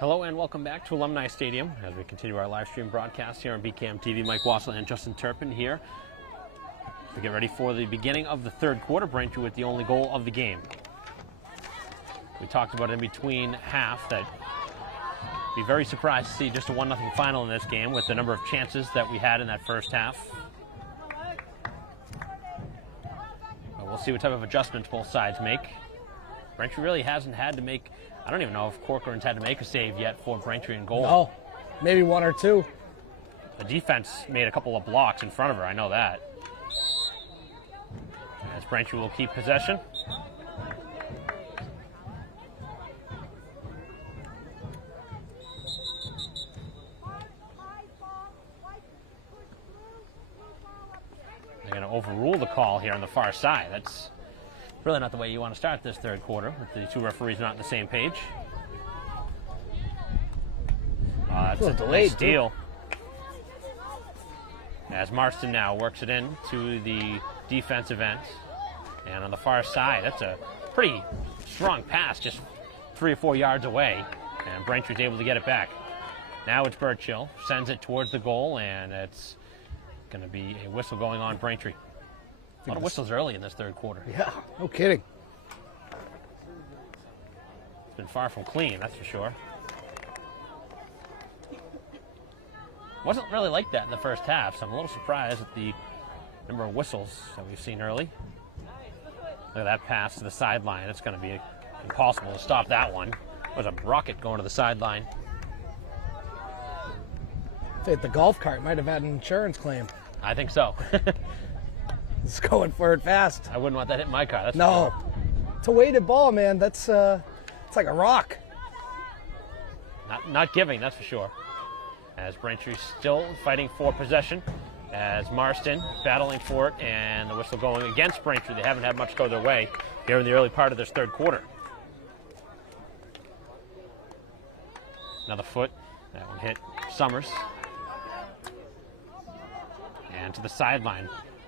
Hello and welcome back to Alumni Stadium as we continue our live stream broadcast here on BCAM TV. Mike Wassel and Justin Turpin here to get ready for the beginning of the third quarter. Braintree with the only goal of the game. We talked about in between half that be very surprised to see just a 1-0 final in this game with the number of chances that we had in that first half. But we'll see what type of adjustments both sides make. Braintree really hasn't had to make, I don't even know if Corcoran's had to make a save yet for Braintree in goal. No, maybe one or two. The defense made a couple of blocks in front of her, I know that. As Braintree will keep possession. They're going to overrule the call here on the far side. That's really not the way you want to start this third quarter, with the two referees not on the same page. That's a delayed steal. As Marston now works it in to the defensive end. And on the far side, that's a pretty strong pass, just 3 or 4 yards away. And Braintree's able to get it back. Now it's Birchill, sends it towards the goal, and it's going to be a whistle going on Braintree. A lot of whistles early in this third quarter. Yeah, no kidding. It's been far from clean, that's for sure. Wasn't really like that in the first half, so I'm a little surprised at the number of whistles that we've seen early. Look at that pass to the sideline. It's going to be impossible to stop that one. It was a rocket going to the sideline. I think the golf cart might have had an insurance claim. I think so. It's going for it fast. I wouldn't want that hitting my car. That's No. for sure. It's a weighted ball, man. That's it's like a rock. Not giving, that's for sure. As Braintree still fighting for possession, as Marston battling for it, and the whistle going against Braintree. They haven't had much go their way here in the early part of this third quarter. Another foot. That one hit Summers. And to the sideline.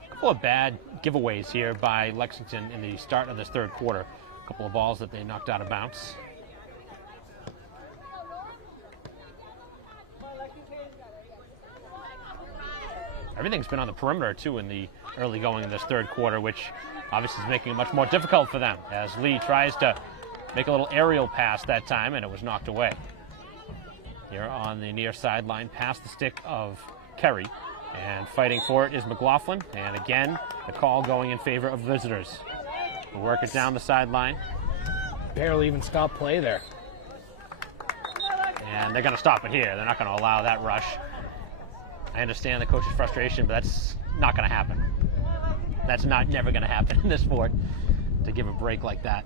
A couple of bad giveaways here by Lexington in the start of this third quarter. A couple of balls that they knocked out of bounds. Everything's been on the perimeter, too, in the early going in this third quarter, which obviously is making it much more difficult for them, as Lee tries to make a little aerial pass that time, and it was knocked away. Here on the near sideline, past the stick of Kerry, and fighting for it is McLaughlin, and again, the call going in favor of visitors. We'll work it down the sideline. Barely even stopped play there. And they're going to stop it here. They're not going to allow that rush. I understand the coach's frustration, but that's not going to happen. That's never going to happen in this sport, to give a break like that.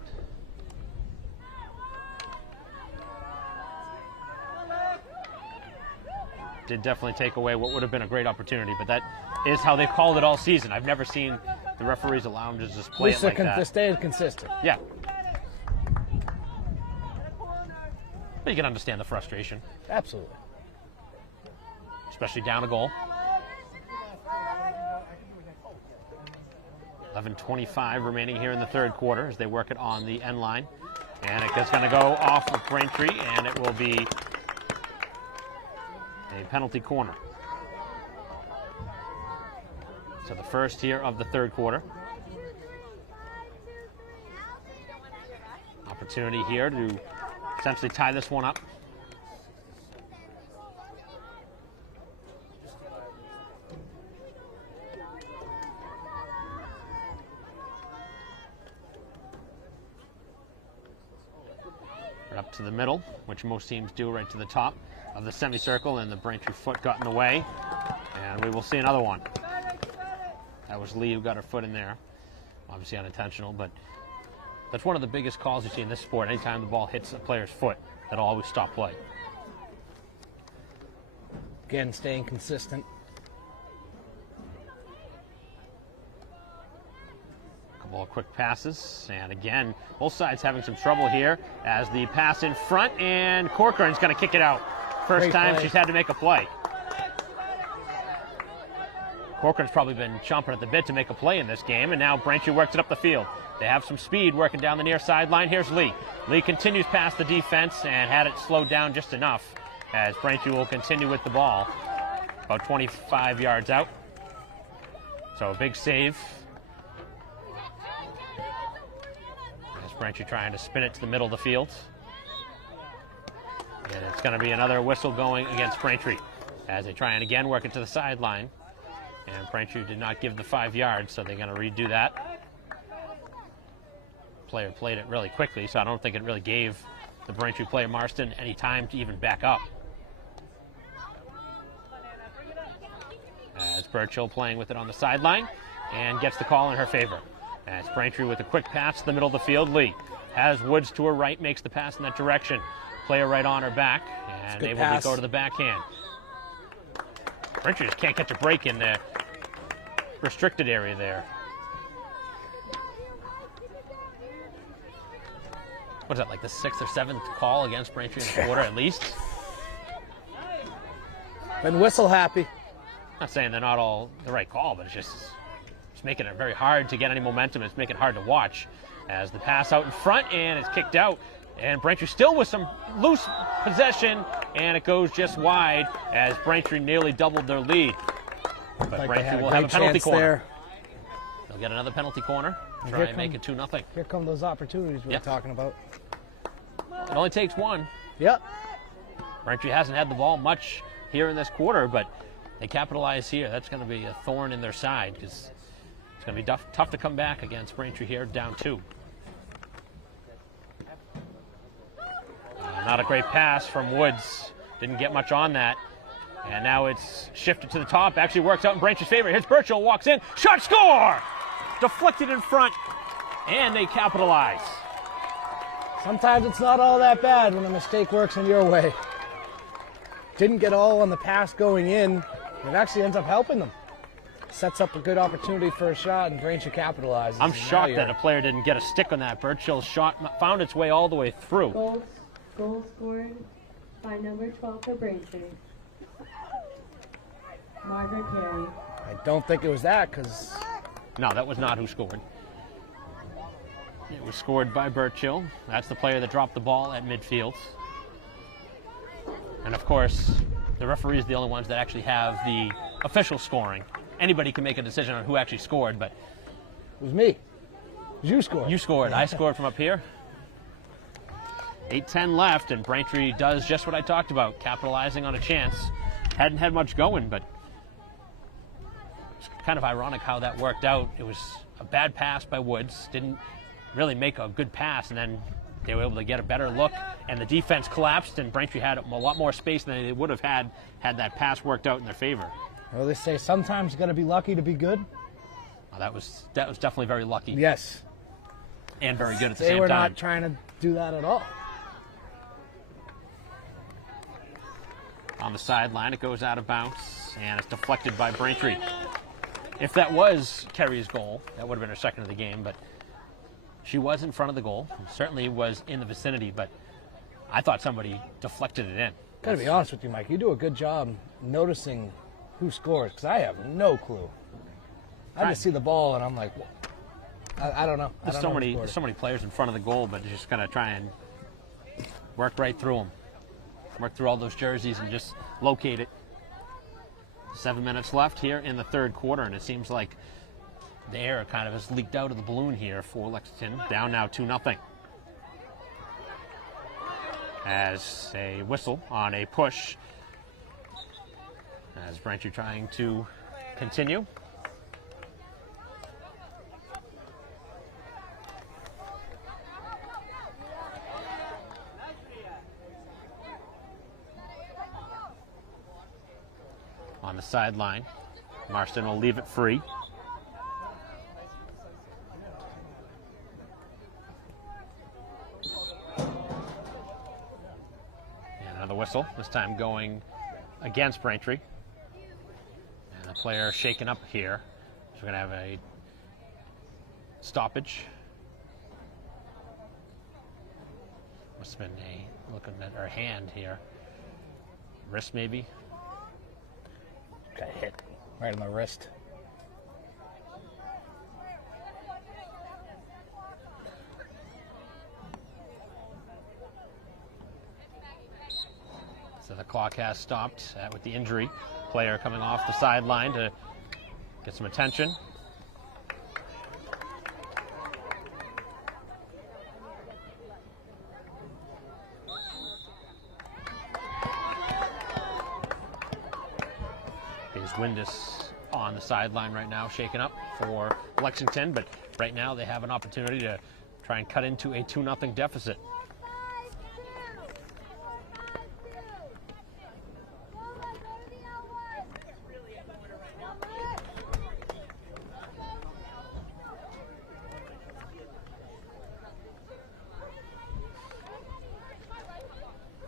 Did definitely take away what would have been a great opportunity, but that is how they've called it all season. I've never seen the referees allow them to just play it like that. They stayed consistent. Yeah. But you can understand the frustration. Absolutely. Especially down a goal. 11:25 remaining here in the third quarter as they work it on the end line. And it's going to go off of Braintree, and it will be a penalty corner. So the first here of the third quarter. Opportunity here to essentially tie this one up. Up to the middle, which most teams do, right to the top of the semicircle, and the Braintree foot got in the way, and we will see another one. That was Lee who got her foot in there, obviously unintentional, but that's one of the biggest calls you see in this sport. Anytime the ball hits a player's foot, that'll always stop play. Again, staying consistent. Couple of quick passes, and again, both sides having some trouble here as the pass in front, and Corcoran's going to kick it out. First Great time play. she's had to make a play. Corcoran's probably been chomping at the bit to make a play in this game, and now Braintree works it up the field. They have some speed working down the near sideline. Here's Lee. Lee continues past the defense and had it slowed down just enough as Braintree will continue with the ball. About 25 yards out. So a big save. As Braintree trying to spin it to the middle of the field. And it's going to be another whistle going against Braintree as they try and again work it to the sideline. And Braintree did not give the 5 yards, so they're going to redo that. Player played it really quickly, so I don't think it really gave the Braintree player Marston any time to even back up. As Burchill playing with it on the sideline and gets the call in her favor. As Braintree with a quick pass to the middle of the field. Lee has Woods to her right, makes the pass in that direction. Player right on her back and able to go to the backhand. Braintree just can't catch a break in the restricted area there. What is that, like the 6th or 7th call against Braintree in the quarter at least? Been whistle happy. Not saying they're not all the right call, but it's making it very hard to get any momentum. It's making it hard to watch as the pass out in front and it's kicked out. And Braintree still with some loose possession, and it goes just wide as Braintree nearly doubled their lead. But Braintree will have a penalty corner. They'll get another penalty corner. Try and make it 2-0. Here come those opportunities we were talking about. It only takes one. Yep. Braintree hasn't had the ball much here in this quarter, but they capitalize here. That's going to be a thorn in their side because it's going to be tough to come back against Braintree here, down 2. Not a great pass from Woods. Didn't get much on that. And now it's shifted to the top. Actually works out in Braintree's favor. Here's Burchill, walks in. Shot, score! Deflected in front. And they capitalize. Sometimes it's not all that bad when a mistake works in your way. Didn't get all on the pass going in. It actually ends up helping them. Sets up a good opportunity for a shot, and Braintree capitalizes. I'm shocked that a player didn't get a stick on that. Burchill's shot found its way all the way through. Goal scored by number 12 for Braintree, Margaret Perry. I don't think it was that because... No, that was not who scored. It was scored by Burchill. That's the player that dropped the ball at midfield. And of course, the referee is the only ones that actually have the official scoring. Anybody can make a decision on who actually scored, but... It was me. You scored. You scored. I scored from up here. 8:10 left, and Braintree does just what I talked about, capitalizing on a chance. Hadn't had much going, but it's kind of ironic how that worked out. It was a bad pass by Woods, didn't really make a good pass, and then they were able to get a better look, and the defense collapsed, and Braintree had a lot more space than they would have had that pass worked out in their favor. Well, they say sometimes you got to be lucky to be good. Well, that was definitely very lucky. Yes. And very good at the same time. They were not trying to do that at all. On the sideline, it goes out of bounds, and it's deflected by Braintree. If that was Kerry's goal, that would have been her second of the game, but she was in front of the goal. Certainly was in the vicinity, but I thought somebody deflected it in. Gotta be honest with you, Mike. You do a good job noticing who scores, because I have no clue. I just see the ball, and I'm like, I don't know. There's so many players in front of the goal, but just going to try and work right through them. Work through all those jerseys and just locate it. 7 minutes left here in the third quarter, and it seems like the air kind of has leaked out of the balloon here for Lexington. Down now 2-0. As a whistle on a push. As Braintree trying to continue. On the sideline, Marston will leave it free. And another whistle, this time going against Braintree. And the player shaken up here. So we're going to have a stoppage. Must have been looking at her hand here. Wrist maybe. Got hit right on the wrist. The clock has stopped with the injury. Player coming off the sideline to get some attention. There's Windus on the sideline right now, shaken up for Lexington, but right now they have an opportunity to try and cut into a 2-0 deficit.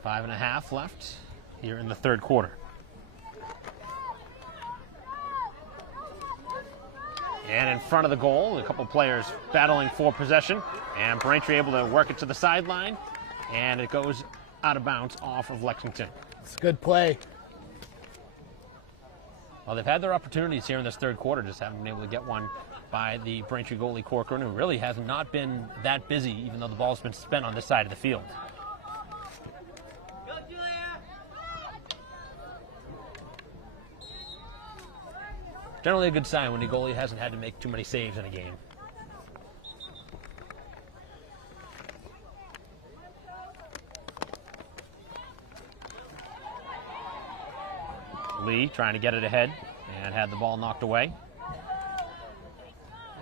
Five and a half left here in the third quarter. And in front of the goal, a couple players battling for possession, and Braintree able to work it to the sideline, and it goes out of bounds off of Lexington. It's a good play. Well, they've had their opportunities here in this third quarter, just haven't been able to get one by the Braintree goalie Corcoran, who really has not been that busy, even though the ball's been spent on this side of the field. Generally a good sign when the goalie hasn't had to make too many saves in a game. Lee trying to get it ahead and had the ball knocked away.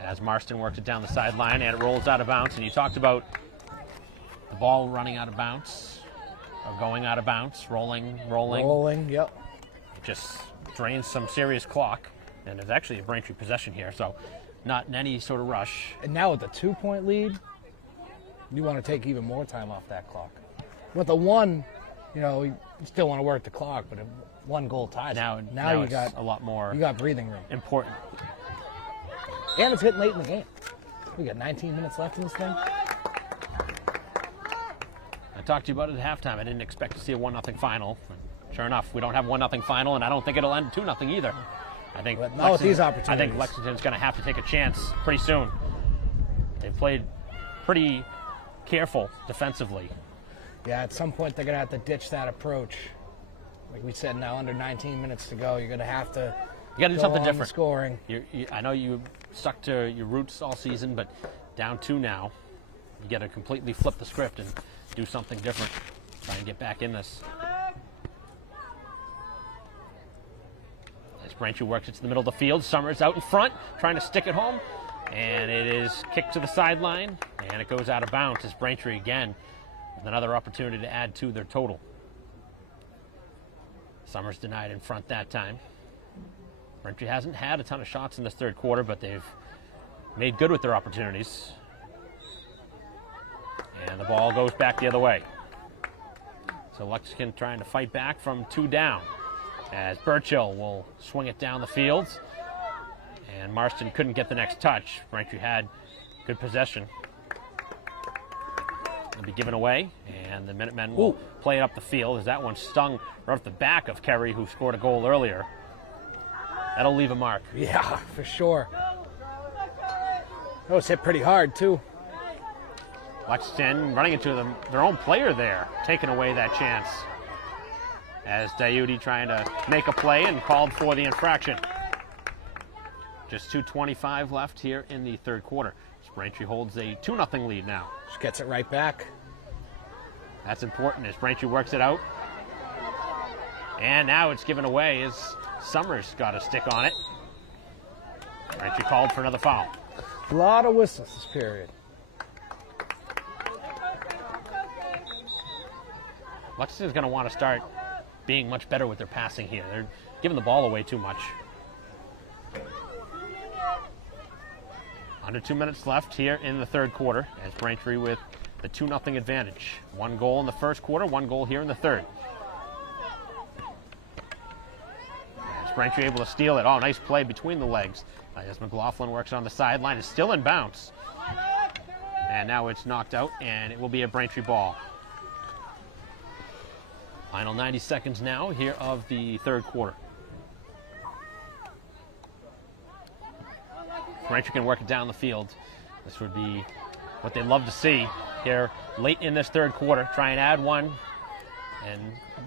As Marston works it down the sideline and it rolls out of bounds. And you talked about the ball running out of bounds, or going out of bounds, rolling. Rolling, yep. It just drains some serious clock. And there's actually a Braintree possession here, so not in any sort of rush. And now with the 2-point lead, you want to take even more time off that clock. With the one, you still want to work the clock, but one goal ties. Now you it's got a lot more. You got breathing room. Important. And it's hitting late in the game. We got 19 minutes left in this thing. I talked to you about it at halftime. I didn't expect to see a 1-0 final. Sure enough, we don't have 1-0 final, and I don't think it'll end 2-0 either. I think with these opportunities, I think Lexington's going to have to take a chance pretty soon. They've played pretty careful defensively. Yeah, at some point they're going to have to ditch that approach. Like we said, now under 19 minutes to go, you're going to have to. You got to do something different. Scoring. I know you stuck to your roots all season, but down 2 now, you got to completely flip the script and do something different. Try and get back in this. Braintree works it to the middle of the field. Summers out in front, trying to stick it home. And it is kicked to the sideline, and it goes out of bounds as Braintree again with another opportunity to add to their total. Summers denied in front that time. Braintree hasn't had a ton of shots in this third quarter, but they've made good with their opportunities. And the ball goes back the other way. So Lexington trying to fight back from 2 down. As Burchill will swing it down the field. And Marston couldn't get the next touch. Braintree had good possession. It'll be given away, and the Minutemen will play it up the field as that one stung right off the back of Kerry, who scored a goal earlier. That'll leave a mark. Yeah, for sure. That was hit pretty hard, too. Lexington running into their own player there, taking away that chance. As Diuti trying to make a play and called for the infraction. Just 2:25 left here in the third quarter. Braintree holds a 2-0 lead now. Just gets it right back. That's important as Braintree works it out. And now it's given away as Summers got a stick on it. Braintree called for another foul. A lot of whistles this period. Lexington's going to want to start being much better with their passing here. They're giving the ball away too much. Under 2 minutes left here in the third quarter as Braintree with the 2-0 advantage. 1 goal in the first quarter, 1 goal here in the third. As Braintree able to steal it. Oh, nice play between the legs. As McLaughlin works on the sideline, it's still in bounds. And now it's knocked out, and it will be a Braintree ball. Final 90 seconds now here of the third quarter. Braintree can work it down the field. This would be what they'd love to see here late in this third quarter. Try and add one and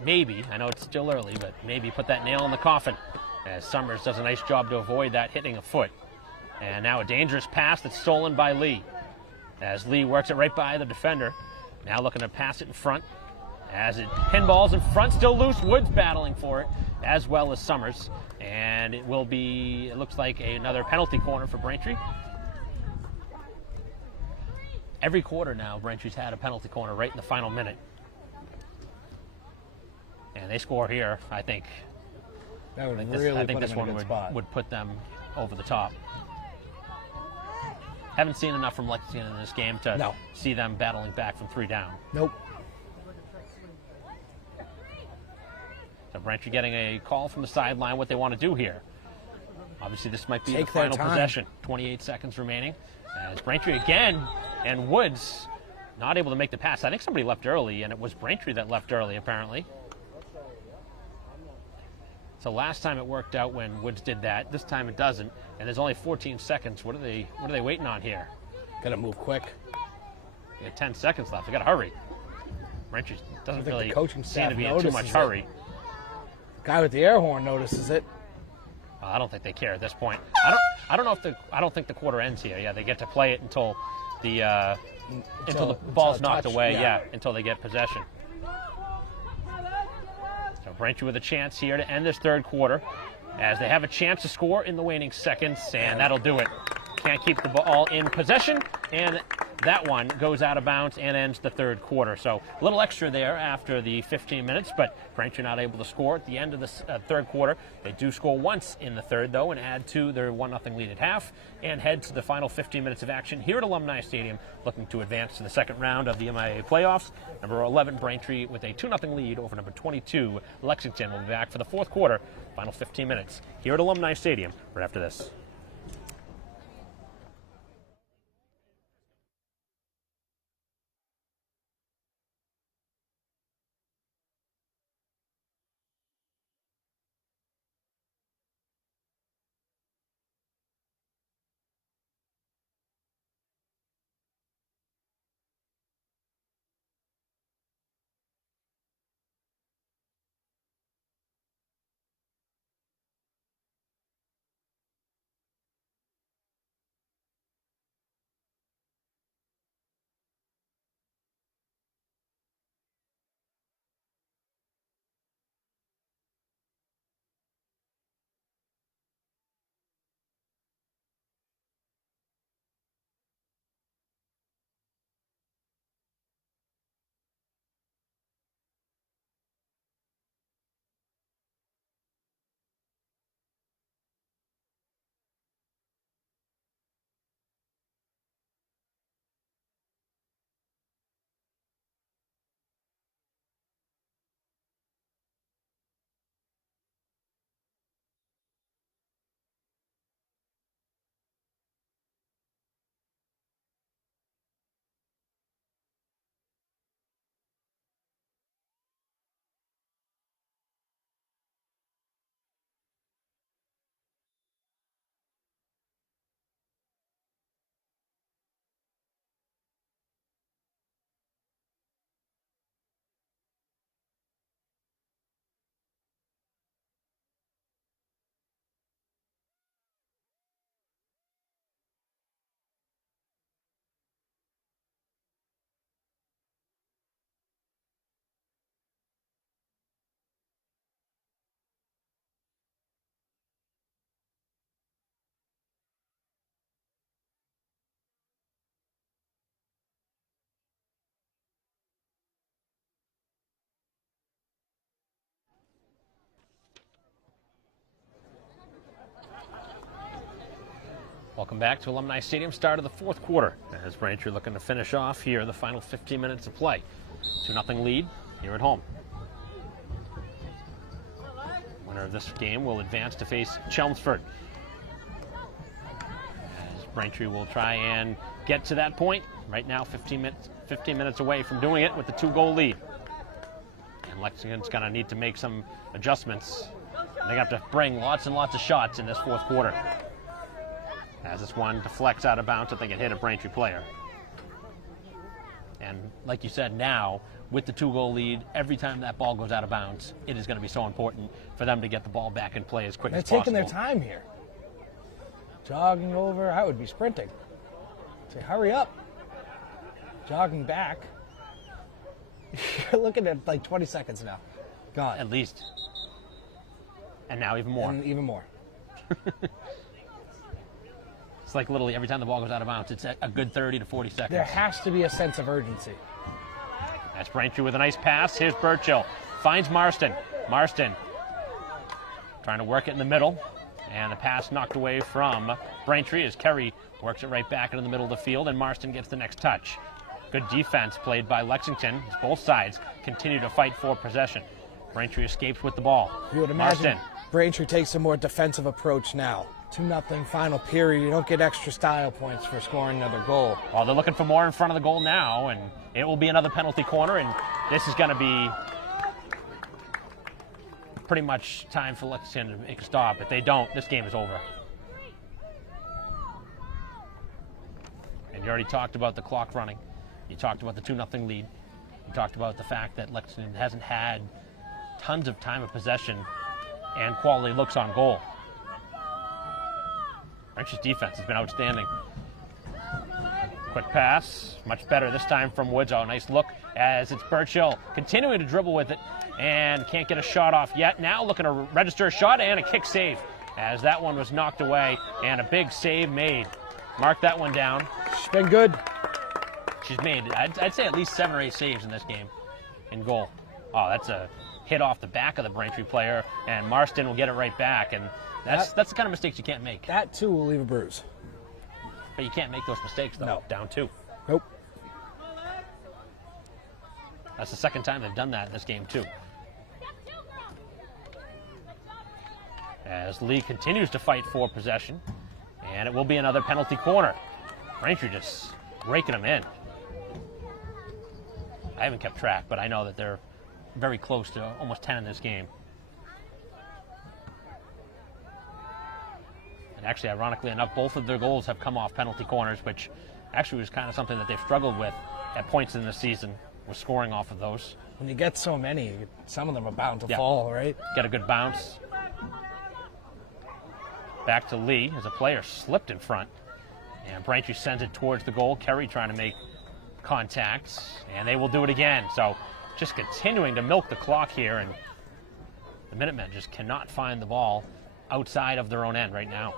maybe, I know it's still early, but maybe put that nail in the coffin, as Summers does a nice job to avoid that hitting a foot. And now a dangerous pass that's stolen by Lee, as Lee works it right by the defender. Now looking to pass it in front, as it pinballs in front, still loose. Woods battling for it, as well as Summers. And it will be, it looks like another penalty corner for Braintree. Every quarter now, Braintree's had a penalty corner right in the final minute. And they score here, I think. That would I really think put this them in a one good spot. would put them over the top. Haven't seen enough from Lexington in this game to see them battling back from 3 down. Nope. So Braintree getting a call from the sideline what they want to do here. Obviously, this might be Take the final their time. possession. 28 seconds remaining. As Braintree again, and Woods not able to make the pass. I think somebody left early, and it was Braintree that left early, apparently. So last time it worked out when Woods did that. This time it doesn't, and there's only 14 seconds. What are they waiting on here? Got to move quick. They got 10 seconds left. They got to hurry. Braintree doesn't really the coaching seem staff to be in too much notices hurry. Guy with the air horn notices it. I don't think they care at this point. I don't think the quarter ends here. Yeah, they get to play it until the ball's knocked away. Yeah, until they get possession. So Braintree with a chance here to end this third quarter, as they have a chance to score in the waning seconds, and that'll do it. Can't keep the ball in possession, and that one goes out of bounds and ends the third quarter. So a little extra there after the 15 minutes, but Braintree not able to score at the end of the third quarter. They do score once in the third, though, and add to their 1-0 lead at half, and head to the final 15 minutes of action here at Alumni Stadium, looking to advance to the second round of the MIAA playoffs. Number 11, Braintree, with a 2-0 lead over number 22, Lexington, will be back for the fourth quarter, final 15 minutes here at Alumni Stadium right after this. Welcome back to Alumni Stadium, start of the fourth quarter, as Braintree looking to finish off here the final 15 minutes of play. 2-0 lead here at home. Winner of this game will advance to face Chelmsford. As Braintree will try and get to that point. Right now, 15 minutes away from doing it with the 2-goal lead. And Lexington's going to need to make some adjustments. They have to bring lots and lots of shots in this fourth quarter. As this one deflects out of bounds, I think it hit a Braintree player. And like you said, now with the 2-goal lead, every time that ball goes out of bounds, it is going to be so important for them to get the ball back in play as quick as possible. They're taking their time here. Jogging over, I would be sprinting. Say, hurry up. Jogging back. You're looking at like 20 seconds now. Gone. At least. And now even more. And even more. It's like literally every time the ball goes out of bounds, it's a good 30 to 40 seconds. There has to be a sense of urgency. That's Braintree with a nice pass. Here's Burchill. Finds Marston. Marston trying to work it in the middle. And the pass knocked away from Braintree as Kerry works it right back into the middle of the field, and Marston gets the next touch. Good defense played by Lexington as both sides continue to fight for possession. Braintree escapes with the ball. You would imagine Marston. Braintree takes a more defensive approach now. 2-0 final period. You don't get extra style points for scoring another goal. Well, they're looking for more in front of the goal now, and it will be another penalty corner, and this is going to be pretty much time for Lexington to make a stop. If they don't, this game is over. And you already talked about the clock running. You talked about the 2-0 lead. You talked about the fact that Lexington hasn't had tons of time of possession and quality looks on goal. Braintree's defense has been outstanding. Quick pass, much better this time from Woods. Oh, nice look as it's Burchill continuing to dribble with it and can't get a shot off yet. Now looking to register a shot and a kick save as that one was knocked away and a big save made. Mark that one down. She's been good. She's made, I'd say, at least 7 or 8 saves in this game in goal. Oh, that's a hit off the back of the Braintree player, and Marston will get it right back. And that's the kind of mistakes you can't make. That, too, will leave a bruise. But you can't make those mistakes, though. No. Down 2. Nope. That's the second time they've done that in this game, too. As Lee continues to fight for possession, and it will be another penalty corner. Braintree just raking them in. I haven't kept track, but I know that they're very close to almost 10 in this game. And actually, ironically enough, both of their goals have come off penalty corners, which actually was kind of something that they've struggled with at points in the season, was scoring off of those. When you get so many, some of them are bound to fall, right? Get a good bounce. Back to Lee as a player slipped in front. And Braintree sends it towards the goal. Kerry trying to make contact, and they will do it again. So just continuing to milk the clock here, and the Minutemen just cannot find the ball outside of their own end right now.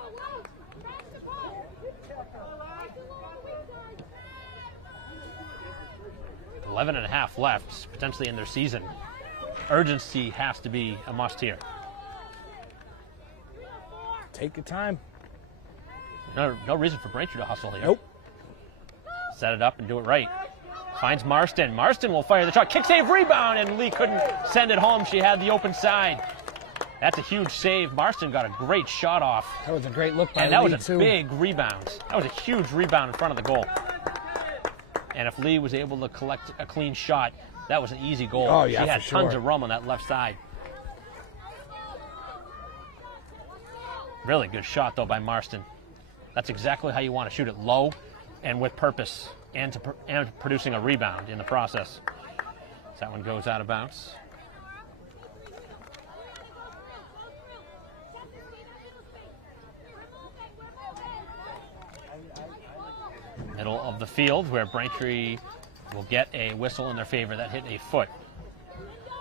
.11.5 left, potentially in their season. Urgency has to be a must here. Take your time. No reason for Braintree to hustle here. Nope. Set it up and do it right. Finds Marston. Marston will fire the shot. Kick save, rebound, and Lee couldn't send it home. She had the open side. That's a huge save. Marston got a great shot off. That was a great look by Lee, and that was a too. big rebound. That was a huge rebound in front of the goal. And if Lee was able to collect a clean shot, that was an easy goal. Oh, yeah, she had for tons sure. of room on that left side. Really good shot, though, by Marston. That's exactly how you want to shoot it, low and with purpose, and producing a rebound in the process. So that one goes out of bounds. Middle of the field where Braintree will get a whistle in their favor. That hit a foot.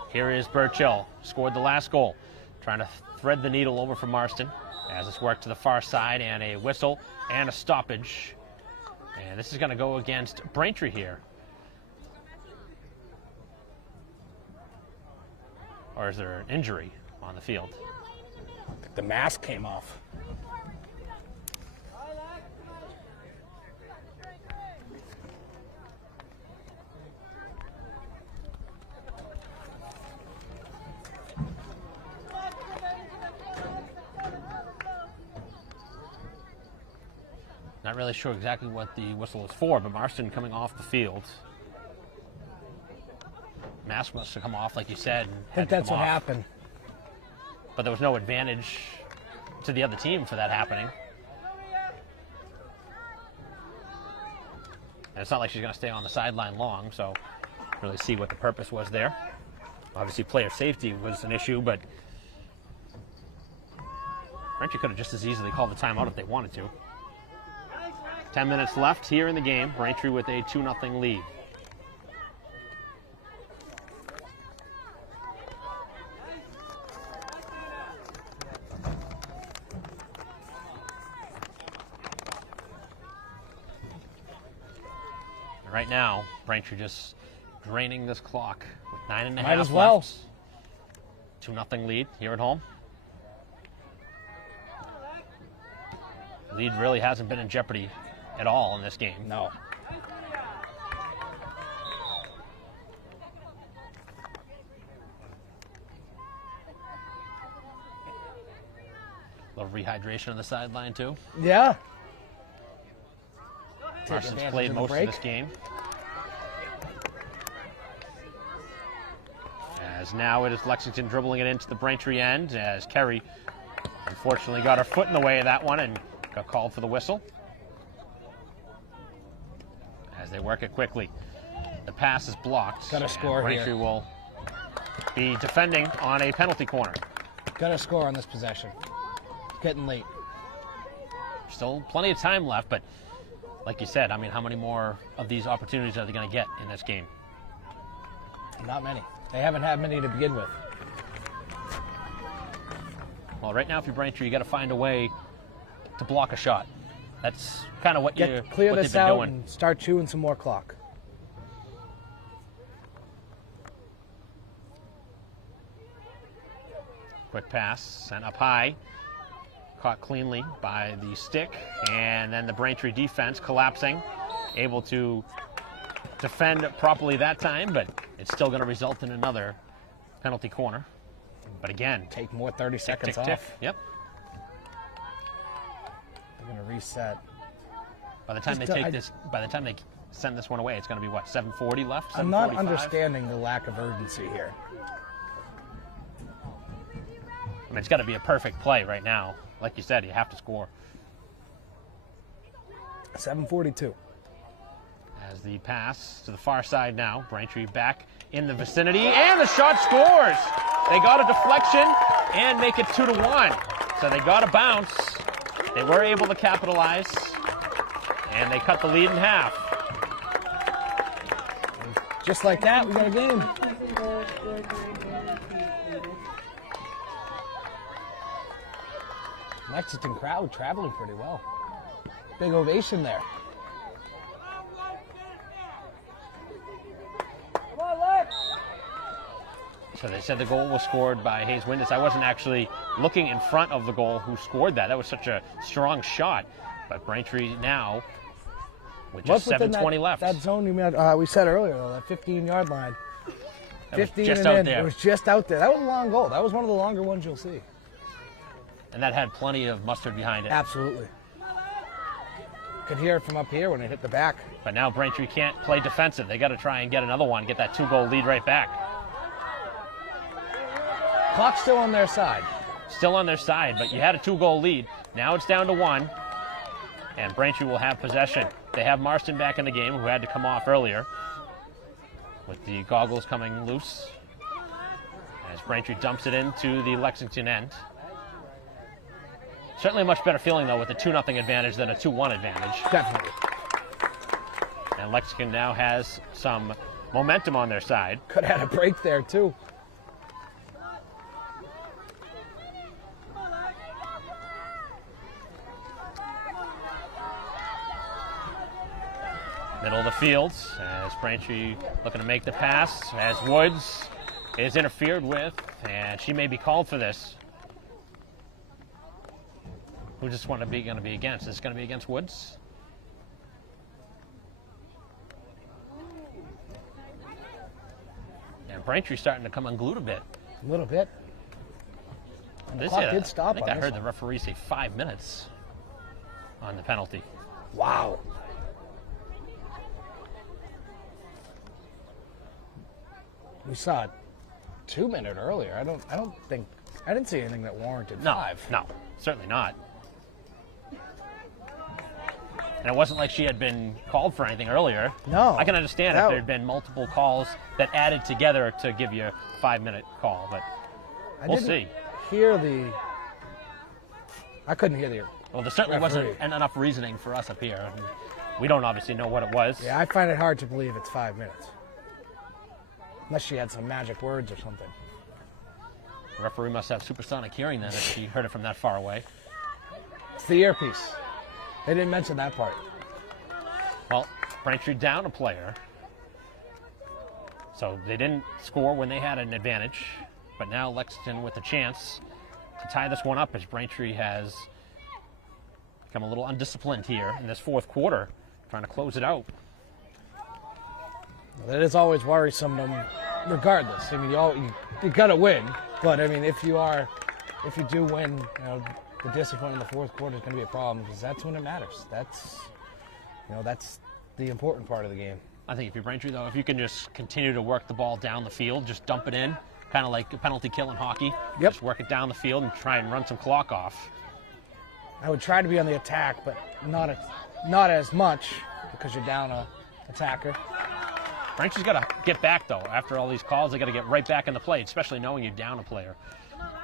Here is Burchill, scored the last goal. Trying to thread the needle over for Marston as it's worked to the far side, and a whistle and a stoppage. And this is going to go against Braintree here. Or is there an injury on the field? The mask came off. Not really sure exactly what the whistle is for, but Marston coming off the field. Mask must have come off, like you said. And I think that's what happened. But there was no advantage to the other team for that happening. And it's not like she's going to stay on the sideline long, so really see what the purpose was there. Obviously, player safety was an issue, but Braintree could have just as easily called the timeout if they wanted to. 10 minutes left here in the game. Braintree with a 2-0 lead. Right now, Braintree just draining this clock with 9.5 Might as well. left. 2-0 lead here at home. Lead really hasn't been in jeopardy at all in this game. No. A little rehydration on the sideline too. Yeah. Marston's played most of this game. As now it is Lexington dribbling it into the Braintree end, as Kerry unfortunately got her foot in the way of that one and got called for the whistle. As they work it quickly. The pass is blocked. Got to score here. Braintree will be defending on a penalty corner. Got to score on this possession. It's getting late. Still plenty of time left, but like you said, I mean, how many more of these opportunities are they going to get in this game? Not many. They haven't had many to begin with. Well, right now, if you're Braintree, you got to find a way to block a shot. That's kind of what Clear they've this been out doing. and start chewing some more clock. Quick pass, sent up high. Caught cleanly by the stick, and then the Braintree defense collapsing, able to defend properly that time, but it's still going to result in another penalty corner. But again, Take more 30 seconds tick, tick. off. Yep. They're going to reset. By the time by the time they send this one away, it's going to be what, 7:40 left? I'm not 7:45? understanding the lack of urgency here. I mean, it's got to be a perfect play right now. Like you said, you have to score. 7:42. As the pass to the far side now, Braintree back in the vicinity, and the shot scores! They got a deflection and make it 2-1. So they got a bounce. They were able to capitalize, and they cut the lead in half. Just like that, we got a game. Lexington crowd traveling pretty well. Big ovation there. So they said the goal was scored by Hayes Windus. I wasn't actually looking in front of the goal who scored that. That was such a strong shot. But Braintree now, with just 7:20 left. That zone you meant, we said earlier, though, that 15-yard line. That was 15 just and out in. there. It was just out there. That was a long goal. That was one of the longer ones you'll see. And that had plenty of mustard behind it. Absolutely. Could hear it from up here when it hit the back. But now Braintree can't play defensive. They got to try and get another one, get that 2-goal lead right back. Clock's still on their side. Still on their side, but you had a 2-goal lead. Now it's down to 1, and Braintree will have possession. They have Marston back in the game, who had to come off earlier, with the goggles coming loose, as Braintree dumps it into the Lexington end. Certainly a much better feeling, though, with a 2-0 advantage than a 2-1 advantage. Definitely. And Lexington now has some momentum on their side. Could have had a break there, too. Middle of the field, as Braintree looking to make the pass, as Woods is interfered with, and she may be called for this. Who just want to be going to be against? Is this going to be against Woods? And Braintree's starting to come unglued a bit. A little bit. They clock said, did stop I think on I this heard one. the referee say 5 minutes on the penalty. Wow. We saw it 2 minutes earlier. I didn't see anything that warranted No, 5. no, certainly not. And it wasn't like she had been called for anything earlier. No. I can understand if there had been multiple calls that added together to give you a 5-minute call, but we'll see. I couldn't hear the Well, there certainly wasn't enough reasoning for us up here. And we don't obviously know what it was. Yeah, I find it hard to believe it's 5 minutes. Unless she had some magic words or something. The referee must have supersonic hearing then if she heard it from that far away. It's the earpiece. They didn't mention that part. Well, Braintree down a player. So they didn't score when they had an advantage. But now Lexington with a chance to tie this one up as Braintree has become a little undisciplined here in this fourth quarter, trying to close it out. That is always worrisome, regardless. I mean, you got to win, but I mean, if you do win, the discipline in the fourth quarter is going to be a problem because that's when it matters. That's the important part of the game. I think if you're Braintree, though, if you can just continue to work the ball down the field, just dump it in, kind of like a penalty kill in hockey. Yep. Just work it down the field and try and run some clock off. I would try to be on the attack, but not as much because you're down a attacker. Braintree's got to get back, though. After all these calls, they got to get right back in the play, especially knowing you're down a player.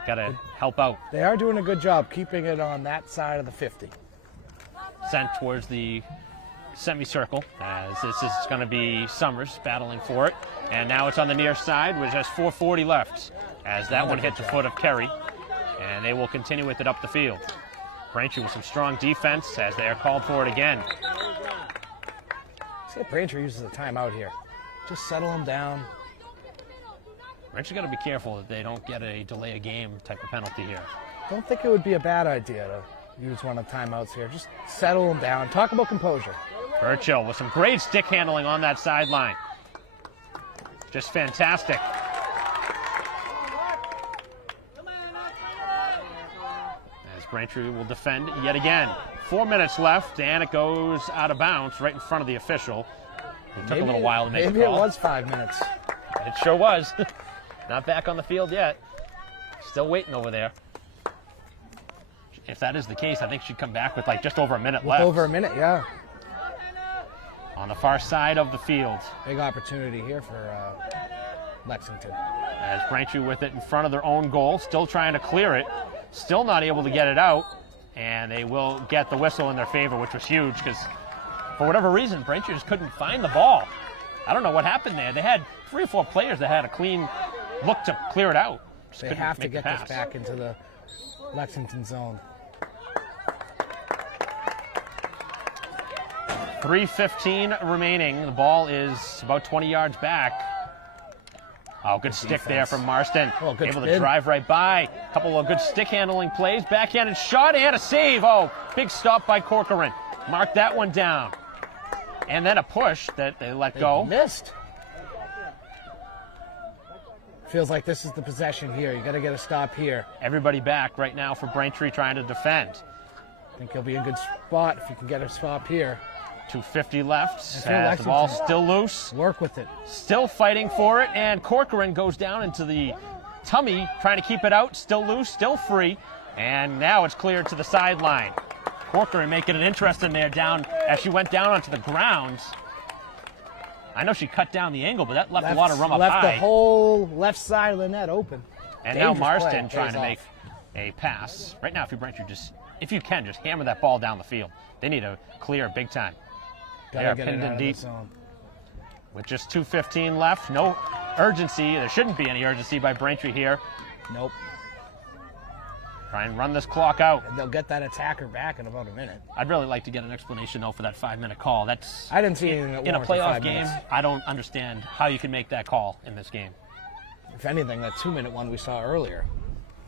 Got to help out. They are doing a good job keeping it on that side of the 50. Sent towards the semicircle, as this is going to be Summers battling for it. And now it's on the near side, which has 4:40 left, as that one hit the foot of Kerry. And they will continue with it up the field. Braintree with some strong defense as they are called for it again. See if Braintree uses a timeout here. Just settle them down. Braintree's got to be careful that they don't get a delay a game type of penalty here. Don't think it would be a bad idea to use one of the timeouts here. Just settle them down. Talk about composure. Burchill with some great stick handling on that sideline. Just fantastic. As Braintree will defend yet again. 4 minutes left, and it goes out of bounds right in front of the official. It took a little while to make the call. Maybe it was 5 minutes. It sure was. Not back on the field yet. Still waiting over there. If that is the case, I think she'd come back with like just over a minute left. Over a minute, yeah. On the far side of the field. Big opportunity here for Lexington. As Braintree with it in front of their own goal, still trying to clear it. Still not able to get it out. And they will get the whistle in their favor, which was huge because for whatever reason, Braintree just couldn't find the ball. I don't know what happened there. They had 3 or 4 players that had a clean look to clear it out. Just they have to get this back into the Lexington zone. 3:15 remaining. The ball is about 20 yards back. Oh, good stick there from Marston. Oh, good Able spin. to drive right by. A couple of good stick handling plays. Backhanded shot and a save. Oh, big stop by Corcoran. Mark that one down. And then a push that they let go. Missed. Feels like this is the possession here. You got to get a stop here. Everybody back right now for Braintree trying to defend. I think he'll be in a good spot if you can get a stop here. 2:50 left. And The ball's still loose. Work with it. Still fighting for it, and Corcoran goes down into the tummy, trying to keep it out. Still loose, still free, and now it's cleared to the sideline. Corcoran making it interesting there down as she went down onto the ground. I know she cut down the angle, but that left a lot of room up high. Left the whole left side of the net open. And now Dangerous Marston play. trying to Pays make a pass. Right now, if you're Braintree, if you can, just hammer that ball down the field. They need to clear big time. They are pinned in deep. With just 2:15 left, no urgency. There shouldn't be any urgency by Braintree here. Nope. Try and run this clock out. And they'll get that attacker back in about a minute. I'd really like to get an explanation, though, for that 5-minute call. I didn't see anything that in a warranted playoff 5 game. minutes. I don't understand how you can make that call in this game. If anything, that 2-minute one we saw earlier.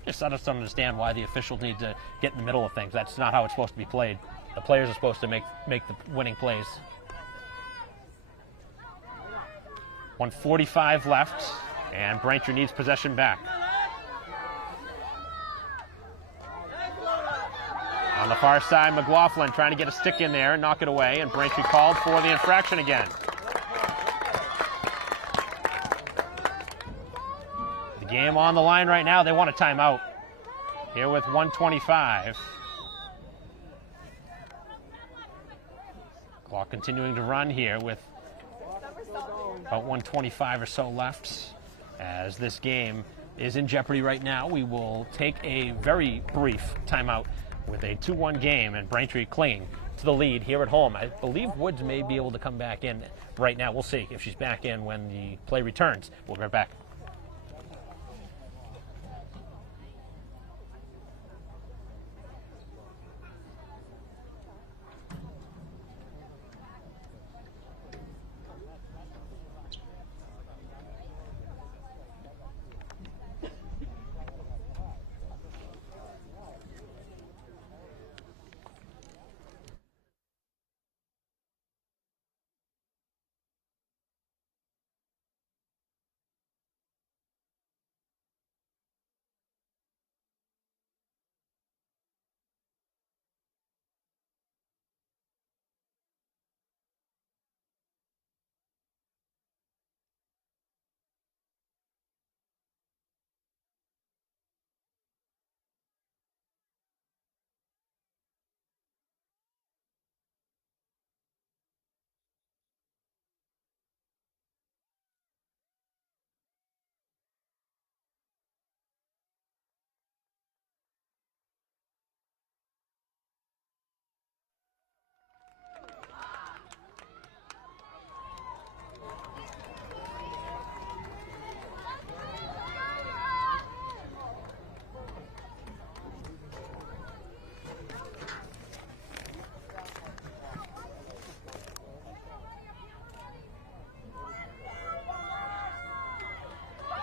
I just don't understand why the officials need to get in the middle of things. That's not how it's supposed to be played. The players are supposed to make the winning plays. 1:45 left, and Braintree needs possession back. On the far side, McLaughlin trying to get a stick in there and knock it away, and Braintree called for the infraction again. The game on the line right now. They want a timeout. Here with 1:25. Clock continuing to run here with about 1:25 or so left as this game is in jeopardy right now. We will take a very brief timeout with a 2-1 game and Braintree clinging to the lead here at home. I believe Woods may be able to come back in right now. We'll see if she's back in when the play returns. We'll be right back.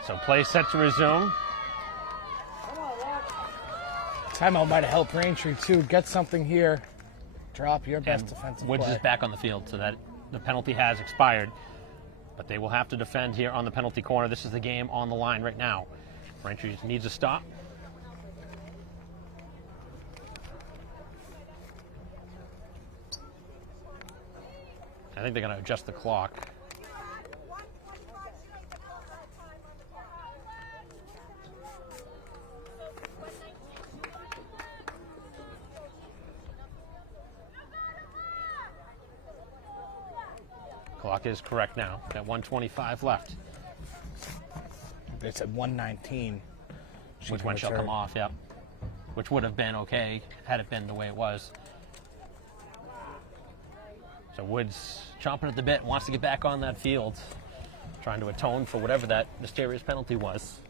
So play set to resume. Timeout might have helped Braintree too. Get something here. Drop your best defensive Woods play. is back on the field, so that the penalty has expired. But they will have to defend here on the penalty corner. This is the game on the line right now. Braintree needs a stop. I think they're going to adjust the clock. Clock is correct now. Got 1:25 left. They said 1:19. Which one shall come off, yep. Which would have been okay had it been the way it was. So Woods chomping at the bit, wants to get back on that field, trying to atone for whatever that mysterious penalty was.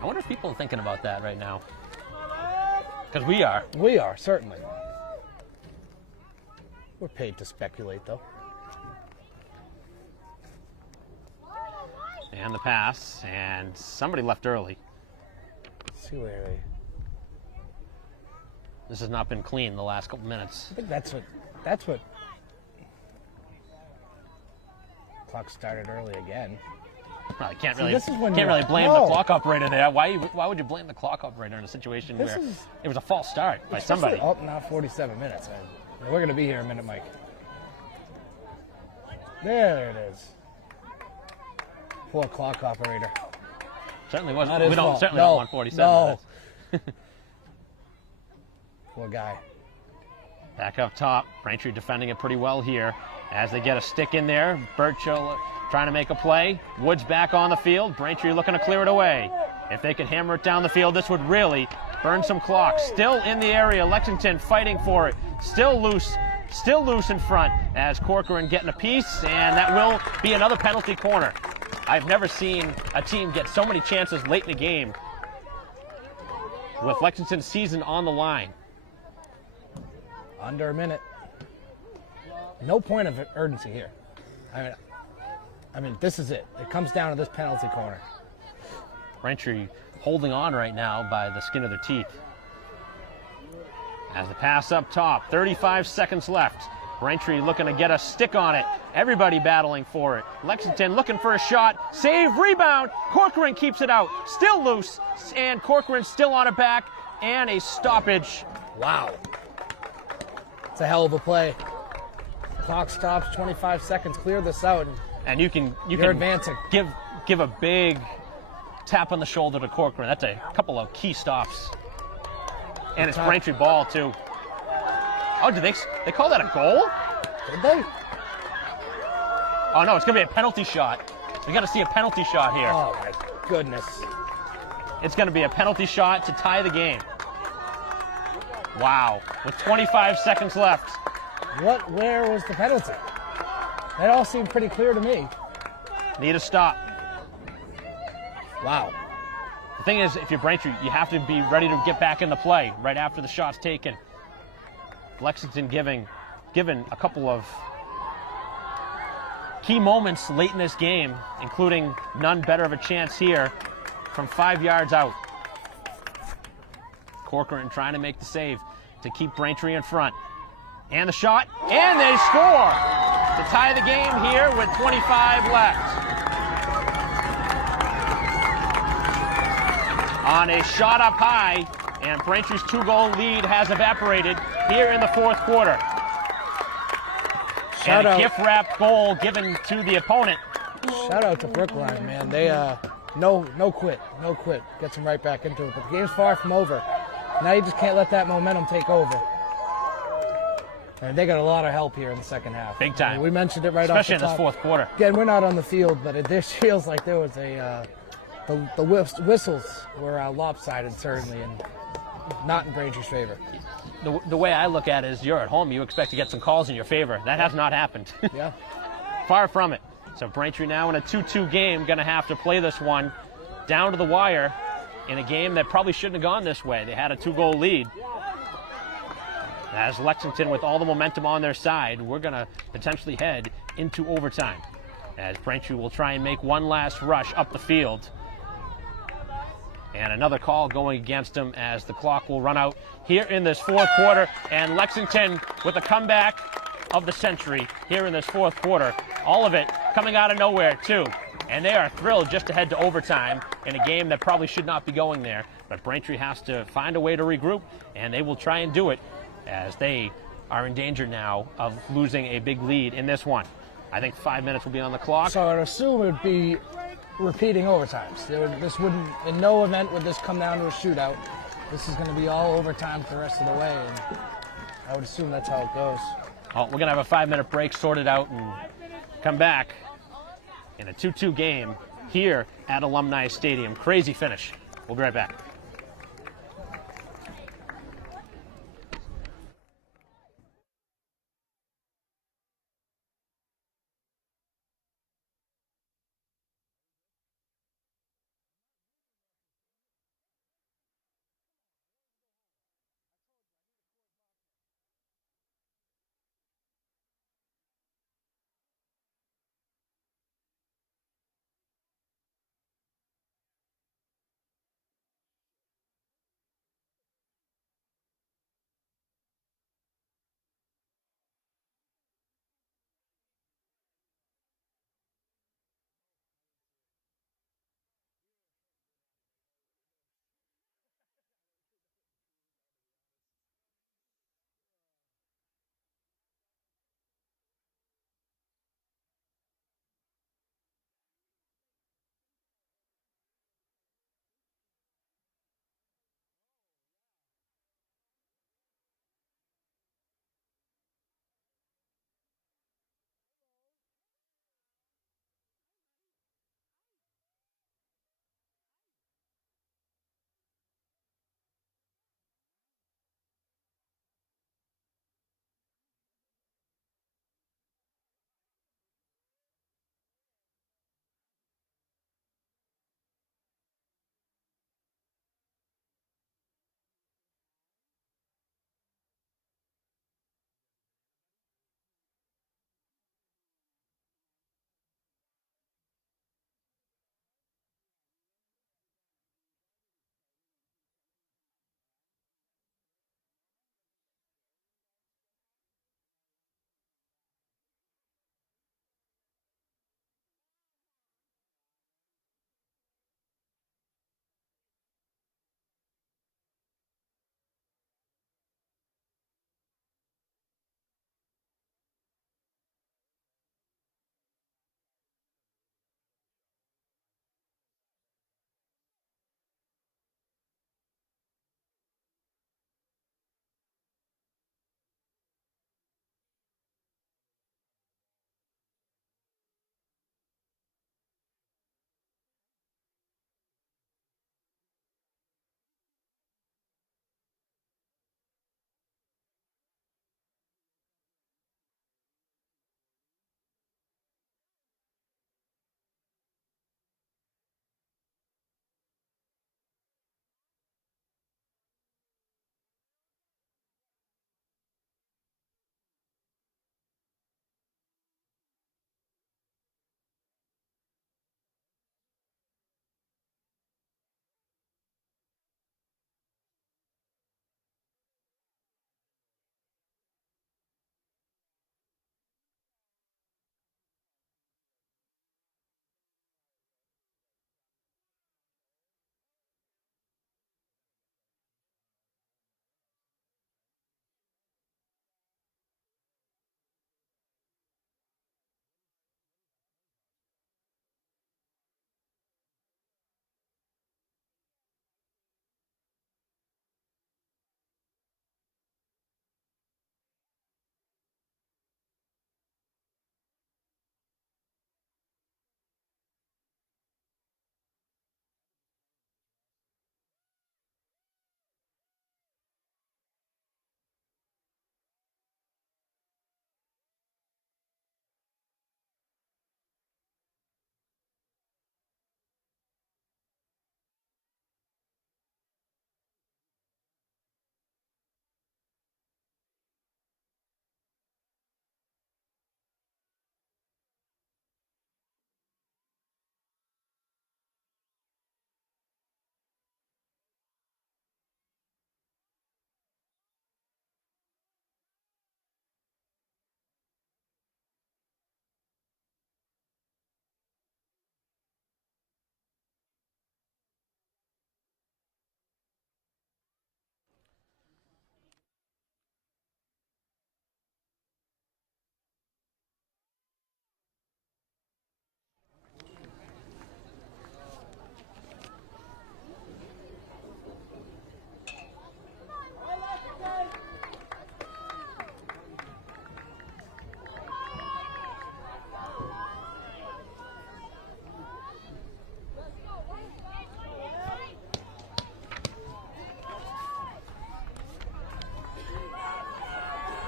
I wonder if people are thinking about that right now. Because we are. We are, certainly. We're paid to speculate, though. And the pass, and somebody left early. Let's see where they... This has not been clean the last couple minutes. I think that's what... Clock started early again. Well, can't See, really this is when blame no. the clock operator there. Why would you blame the clock operator in a situation where it was a false start by somebody? Oh, now 47 minutes. We're going to be here a minute, Mike. There it is. Poor clock operator. Certainly wasn't. Not We don't fault. certainly No, don't want 47 no. minutes. Poor guy. Back up top, Braintree defending it pretty well here as they get a stick in there. Burchill trying to make a play. Woods back on the field. Braintree looking to clear it away. If they could hammer it down the field, this would really burn some clock. Still in the area, Lexington fighting for it. Still loose in front as Corcoran getting a piece, and that will be another penalty corner. I've never seen a team get so many chances late in the game with Lexington's season on the line. Under a minute. No point of urgency here. I mean, this is it. It comes down to this penalty corner. Braintree holding on right now by the skin of their teeth. As the pass up top, 35 seconds left. Braintree looking to get a stick on it. Everybody battling for it. Lexington looking for a shot. Save, rebound. Corcoran keeps it out. Still loose, and Corcoran still on it back, and a stoppage. Wow. It's a hell of a play. Clock stops, 25 seconds. Clear this out. And you can advancing. Give a big tap on the shoulder to Corcoran. That's a couple of key stops. And it's Braintree ball, too. Oh, did they call that a goal? Did they? Oh, no, it's going to be a penalty shot. We got to see a penalty shot here. Oh, my goodness. It's going to be a penalty shot to tie the game. Wow. With 25 seconds left. Where was the penalty? That all seemed pretty clear to me. Need a stop. Wow. The thing is, if you're Braintree, you have to be ready to get back in the play right after the shot's taken. Lexington given a couple of key moments late in this game, including none better of a chance here from 5 yards out. Corcoran trying to make the save to keep Braintree in front. And the shot, and they score to tie the game here with 25 left. On a shot up high, and Braintree's 2-goal lead has evaporated here in the fourth quarter. And a gift-wrapped goal given to the opponent. Shout out to Brookline, man. They no quit. Gets them right back into it. But the game's far from over. Now you just can't let that momentum take over. And they got a lot of help here in the second half. Big time. We mentioned it right especially off the top. in this fourth quarter. Again, we're not on the field, but it just feels like there was the whistles were lopsided, certainly, and not in Braintree's favor. The way I look at it is you're at home, you expect to get some calls in your favor. That has not happened. Yeah. Far from it. So Braintree now in a 2-2 game, going to have to play this one down to the wire in a game that probably shouldn't have gone this way. They had a 2-goal lead. As Lexington, with all the momentum on their side, we're going to potentially head into overtime. As Braintree will try and make one last rush up the field. And another call going against them as the clock will run out here in this fourth quarter. And Lexington with a comeback of the century here in this fourth quarter. All of it coming out of nowhere, too. And they are thrilled just to head to overtime in a game that probably should not be going there. But Braintree has to find a way to regroup, and they will try and do it as they are in danger now of losing a big lead in this one. I think 5 minutes will be on the clock. So I'd assume it would be repeating overtimes. This wouldn't, in no event would this come down to a shootout. This is going to be all overtime for the rest of the way, and I would assume that's how it goes. Well, we're going to have a 5-minute break, sort it out, and come back in a 2-2 game here at Alumni Stadium. Crazy finish. We'll be right back.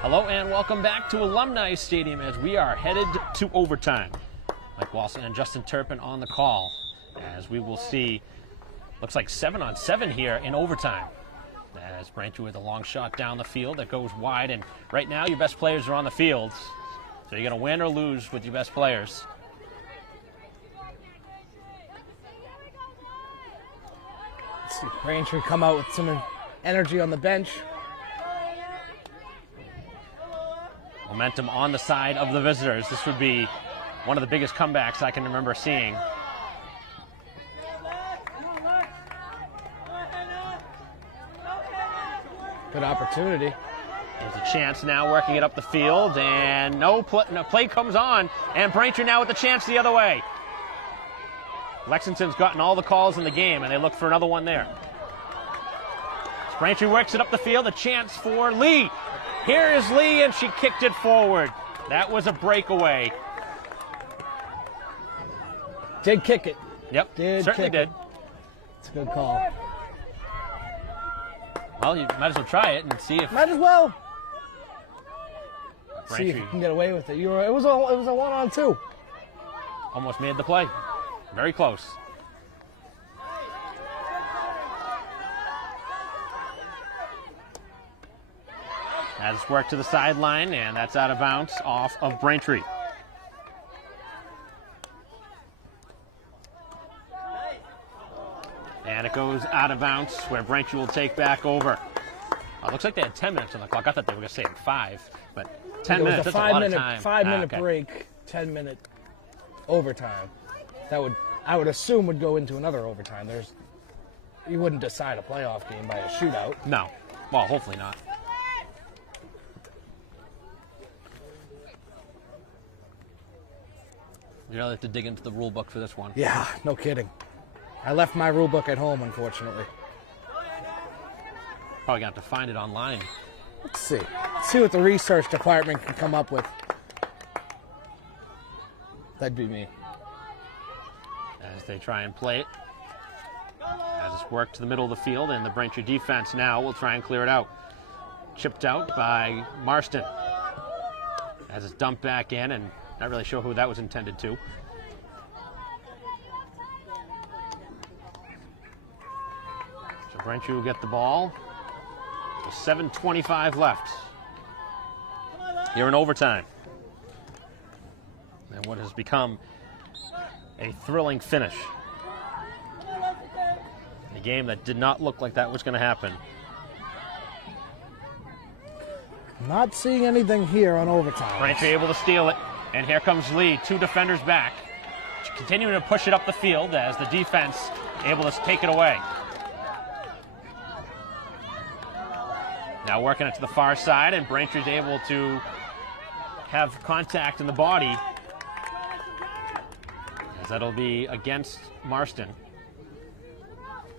Hello and welcome back to Alumni Stadium as we are headed to overtime. Mike Walson and Justin Turpin on the call as we will see, looks like 7-on-7 here in overtime. As Braintree with a long shot down the field that goes wide, and right now your best players are on the field. So you're going to win or lose with your best players. Let's see Braintree come out with some energy on the bench. Momentum on the side of the visitors. This would be one of the biggest comebacks I can remember seeing. Good opportunity. There's a chance now working it up the field, and no play comes on, and Braintree now with the chance the other way. Lexington's gotten all the calls in the game, and they look for another one there. As Braintree works it up the field, a chance for Lee. Here is Lee, and she kicked it forward. That was a breakaway. Did kick it. Yep, certainly did. It's a good call. Well, you might as well try it and see if... Might as well. Braintree. See if you can get away with it. It was a 1-on-2. Almost made the play. Very close. As it's worked to the sideline, and that's out of bounds off of Braintree. And it goes out of bounds where Braintree will take back over. Looks like they had 10 minutes on the clock. I thought they were going to say 5, but 10 minutes, that's a lot of time. 5-minute okay. break, 10-minute overtime. That I would assume would go into another overtime. You wouldn't decide a playoff game by a shootout. No. Well, hopefully not. You really have to dig into the rule book for this one. Yeah, no kidding. I left my rule book at home, unfortunately. Probably gonna have to find it online. Let's see. Let's see what the research department can come up with. That'd be me. As they try and play it. As it's worked to the middle of the field, and the Braintree defense now will try and clear it out. Chipped out by Marston. As it's dumped back in, and not really sure who that was intended to. So Braintree will get the ball. With 7:25 left. Here in overtime. And what has become a thrilling finish. A game that did not look like that was going to happen. Not seeing anything here on overtime. Braintree able to steal it. And here comes Lee, 2 defenders back. Continuing to push it up the field as the defense able to take it away. Now working it to the far side, and Braintree's able to have contact in the body. As that'll be against Marston.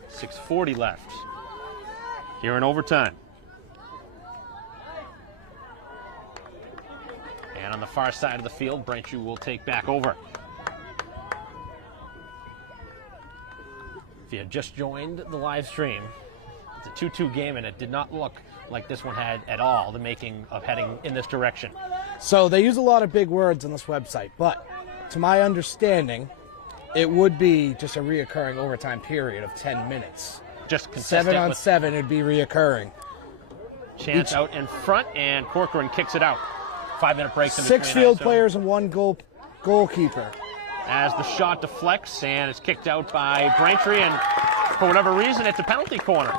6:40 left. Here in overtime. And on the far side of the field, Braintree will take back over. If you had just joined the live stream, it's a 2-2 game, and it did not look like this one had at all the making of heading in this direction. So they use a lot of big words on this website, but to my understanding, it would be just a reoccurring overtime period of 10 minutes. Just consistent 7-on-7, it'd be reoccurring. Chance out in front, and Corcoran kicks it out. 5-minute breaks in between. 6 field players and 1 goalkeeper. As the shot deflects, and it's kicked out by Braintree, and for whatever reason, it's a penalty corner.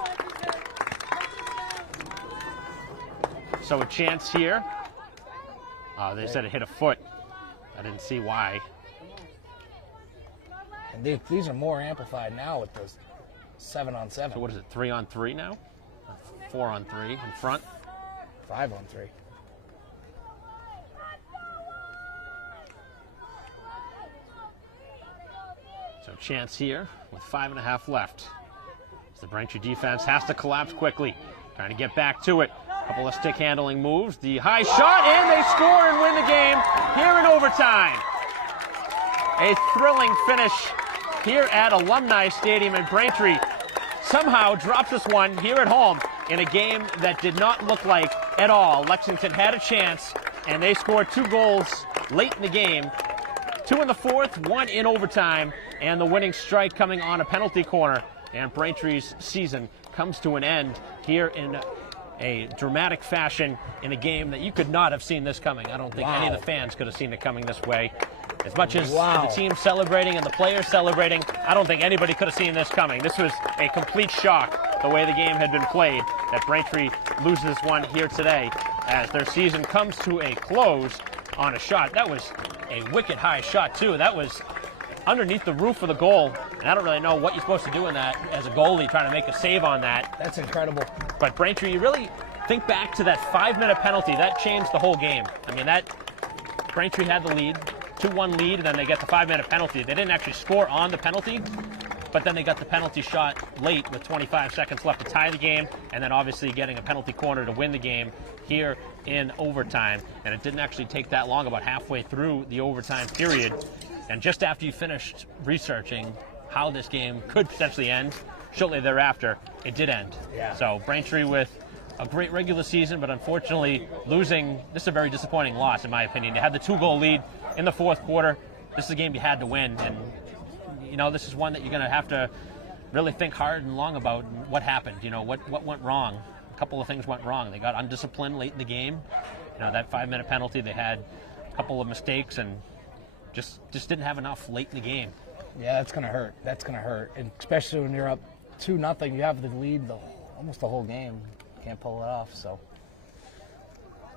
So a chance here. They said it hit a foot. I didn't see why. And these are more amplified now with those 7-on-7. So what is it, 3-on-3 now? 4-on-3 in front? 5-on-3. So chance here with 5.5 left. As the Braintree defense has to collapse quickly. Trying to get back to it. A couple of stick handling moves. The high shot, and they score and win the game here in overtime. A thrilling finish here at Alumni Stadium, and Braintree somehow drops this one here at home in a game that did not look like at all. Lexington had a chance, and they scored 2 goals late in the game. 2 in the fourth, 1 in overtime, and the winning strike coming on a penalty corner. And Braintree's season comes to an end here in a dramatic fashion in a game that you could not have seen this coming. I don't think any of the fans could have seen it coming this way. As much as the team celebrating and the players celebrating, I don't think anybody could have seen this coming. This was a complete shock, the way the game had been played, that Braintree loses one here today as their season comes to a close on a shot. That was a wicked high shot, too. That was underneath the roof of the goal, and I don't really know what you're supposed to do in that as a goalie, trying to make a save on that. That's incredible. But Braintree, you really think back to that 5-minute penalty. That changed the whole game. I mean, that Braintree had the lead, 2-1 lead, and then they get the 5-minute penalty. They didn't actually score on the penalty, but then they got the penalty shot late with 25 seconds left to tie the game, and then obviously getting a penalty corner to win the game here in overtime. And it didn't actually take that long, about halfway through the overtime period. And just after you finished researching how this game could potentially end, shortly thereafter, it did end. Yeah. So Braintree with a great regular season, but unfortunately losing, this is a very disappointing loss in my opinion. They had the 2-goal lead in the fourth quarter. This is a game you had to win, and you know, this is one that you're going to have to really think hard and long about what happened. You know, what went wrong. A couple of things went wrong. They got undisciplined late in the game. You know, that 5-minute penalty, they had a couple of mistakes and just didn't have enough late in the game. Yeah, that's going to hurt. That's going to hurt, and especially when you're up 2-0. You have the lead almost the whole game. Can't pull it off. So,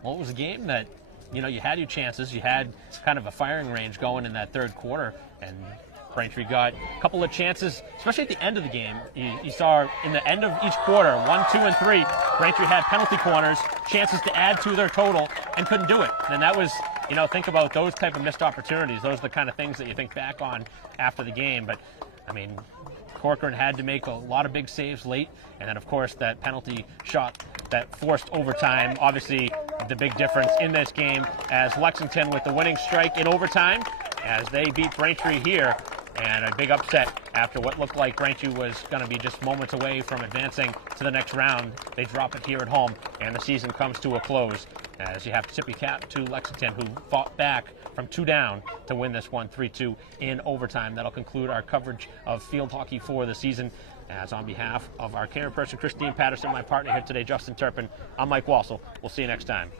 well, it was a game that, you know, you had your chances. You had kind of a firing range going in that third quarter, and Braintree got a couple of chances, especially at the end of the game. You saw in the end of each quarter, 1, 2, and 3, Braintree had penalty corners, chances to add to their total, and couldn't do it. And that was, you know, think about those type of missed opportunities. Those are the kind of things that you think back on after the game. But, I mean, Corcoran had to make a lot of big saves late, and then, of course, that penalty shot that forced overtime. Obviously, the big difference in this game as Lexington with the winning strike in overtime as they beat Braintree here, and a big upset after what looked like Braintree was going to be just moments away from advancing to the next round. They drop it here at home, and the season comes to a close as you have to tip your cap to Lexington, who fought back from 2 down to win this one 3-2 in overtime. That'll conclude our coverage of field hockey for the season. As on behalf of our camera person, Christine Patterson, my partner here today, Justin Turpin, I'm Mike Walsall. We'll see you next time.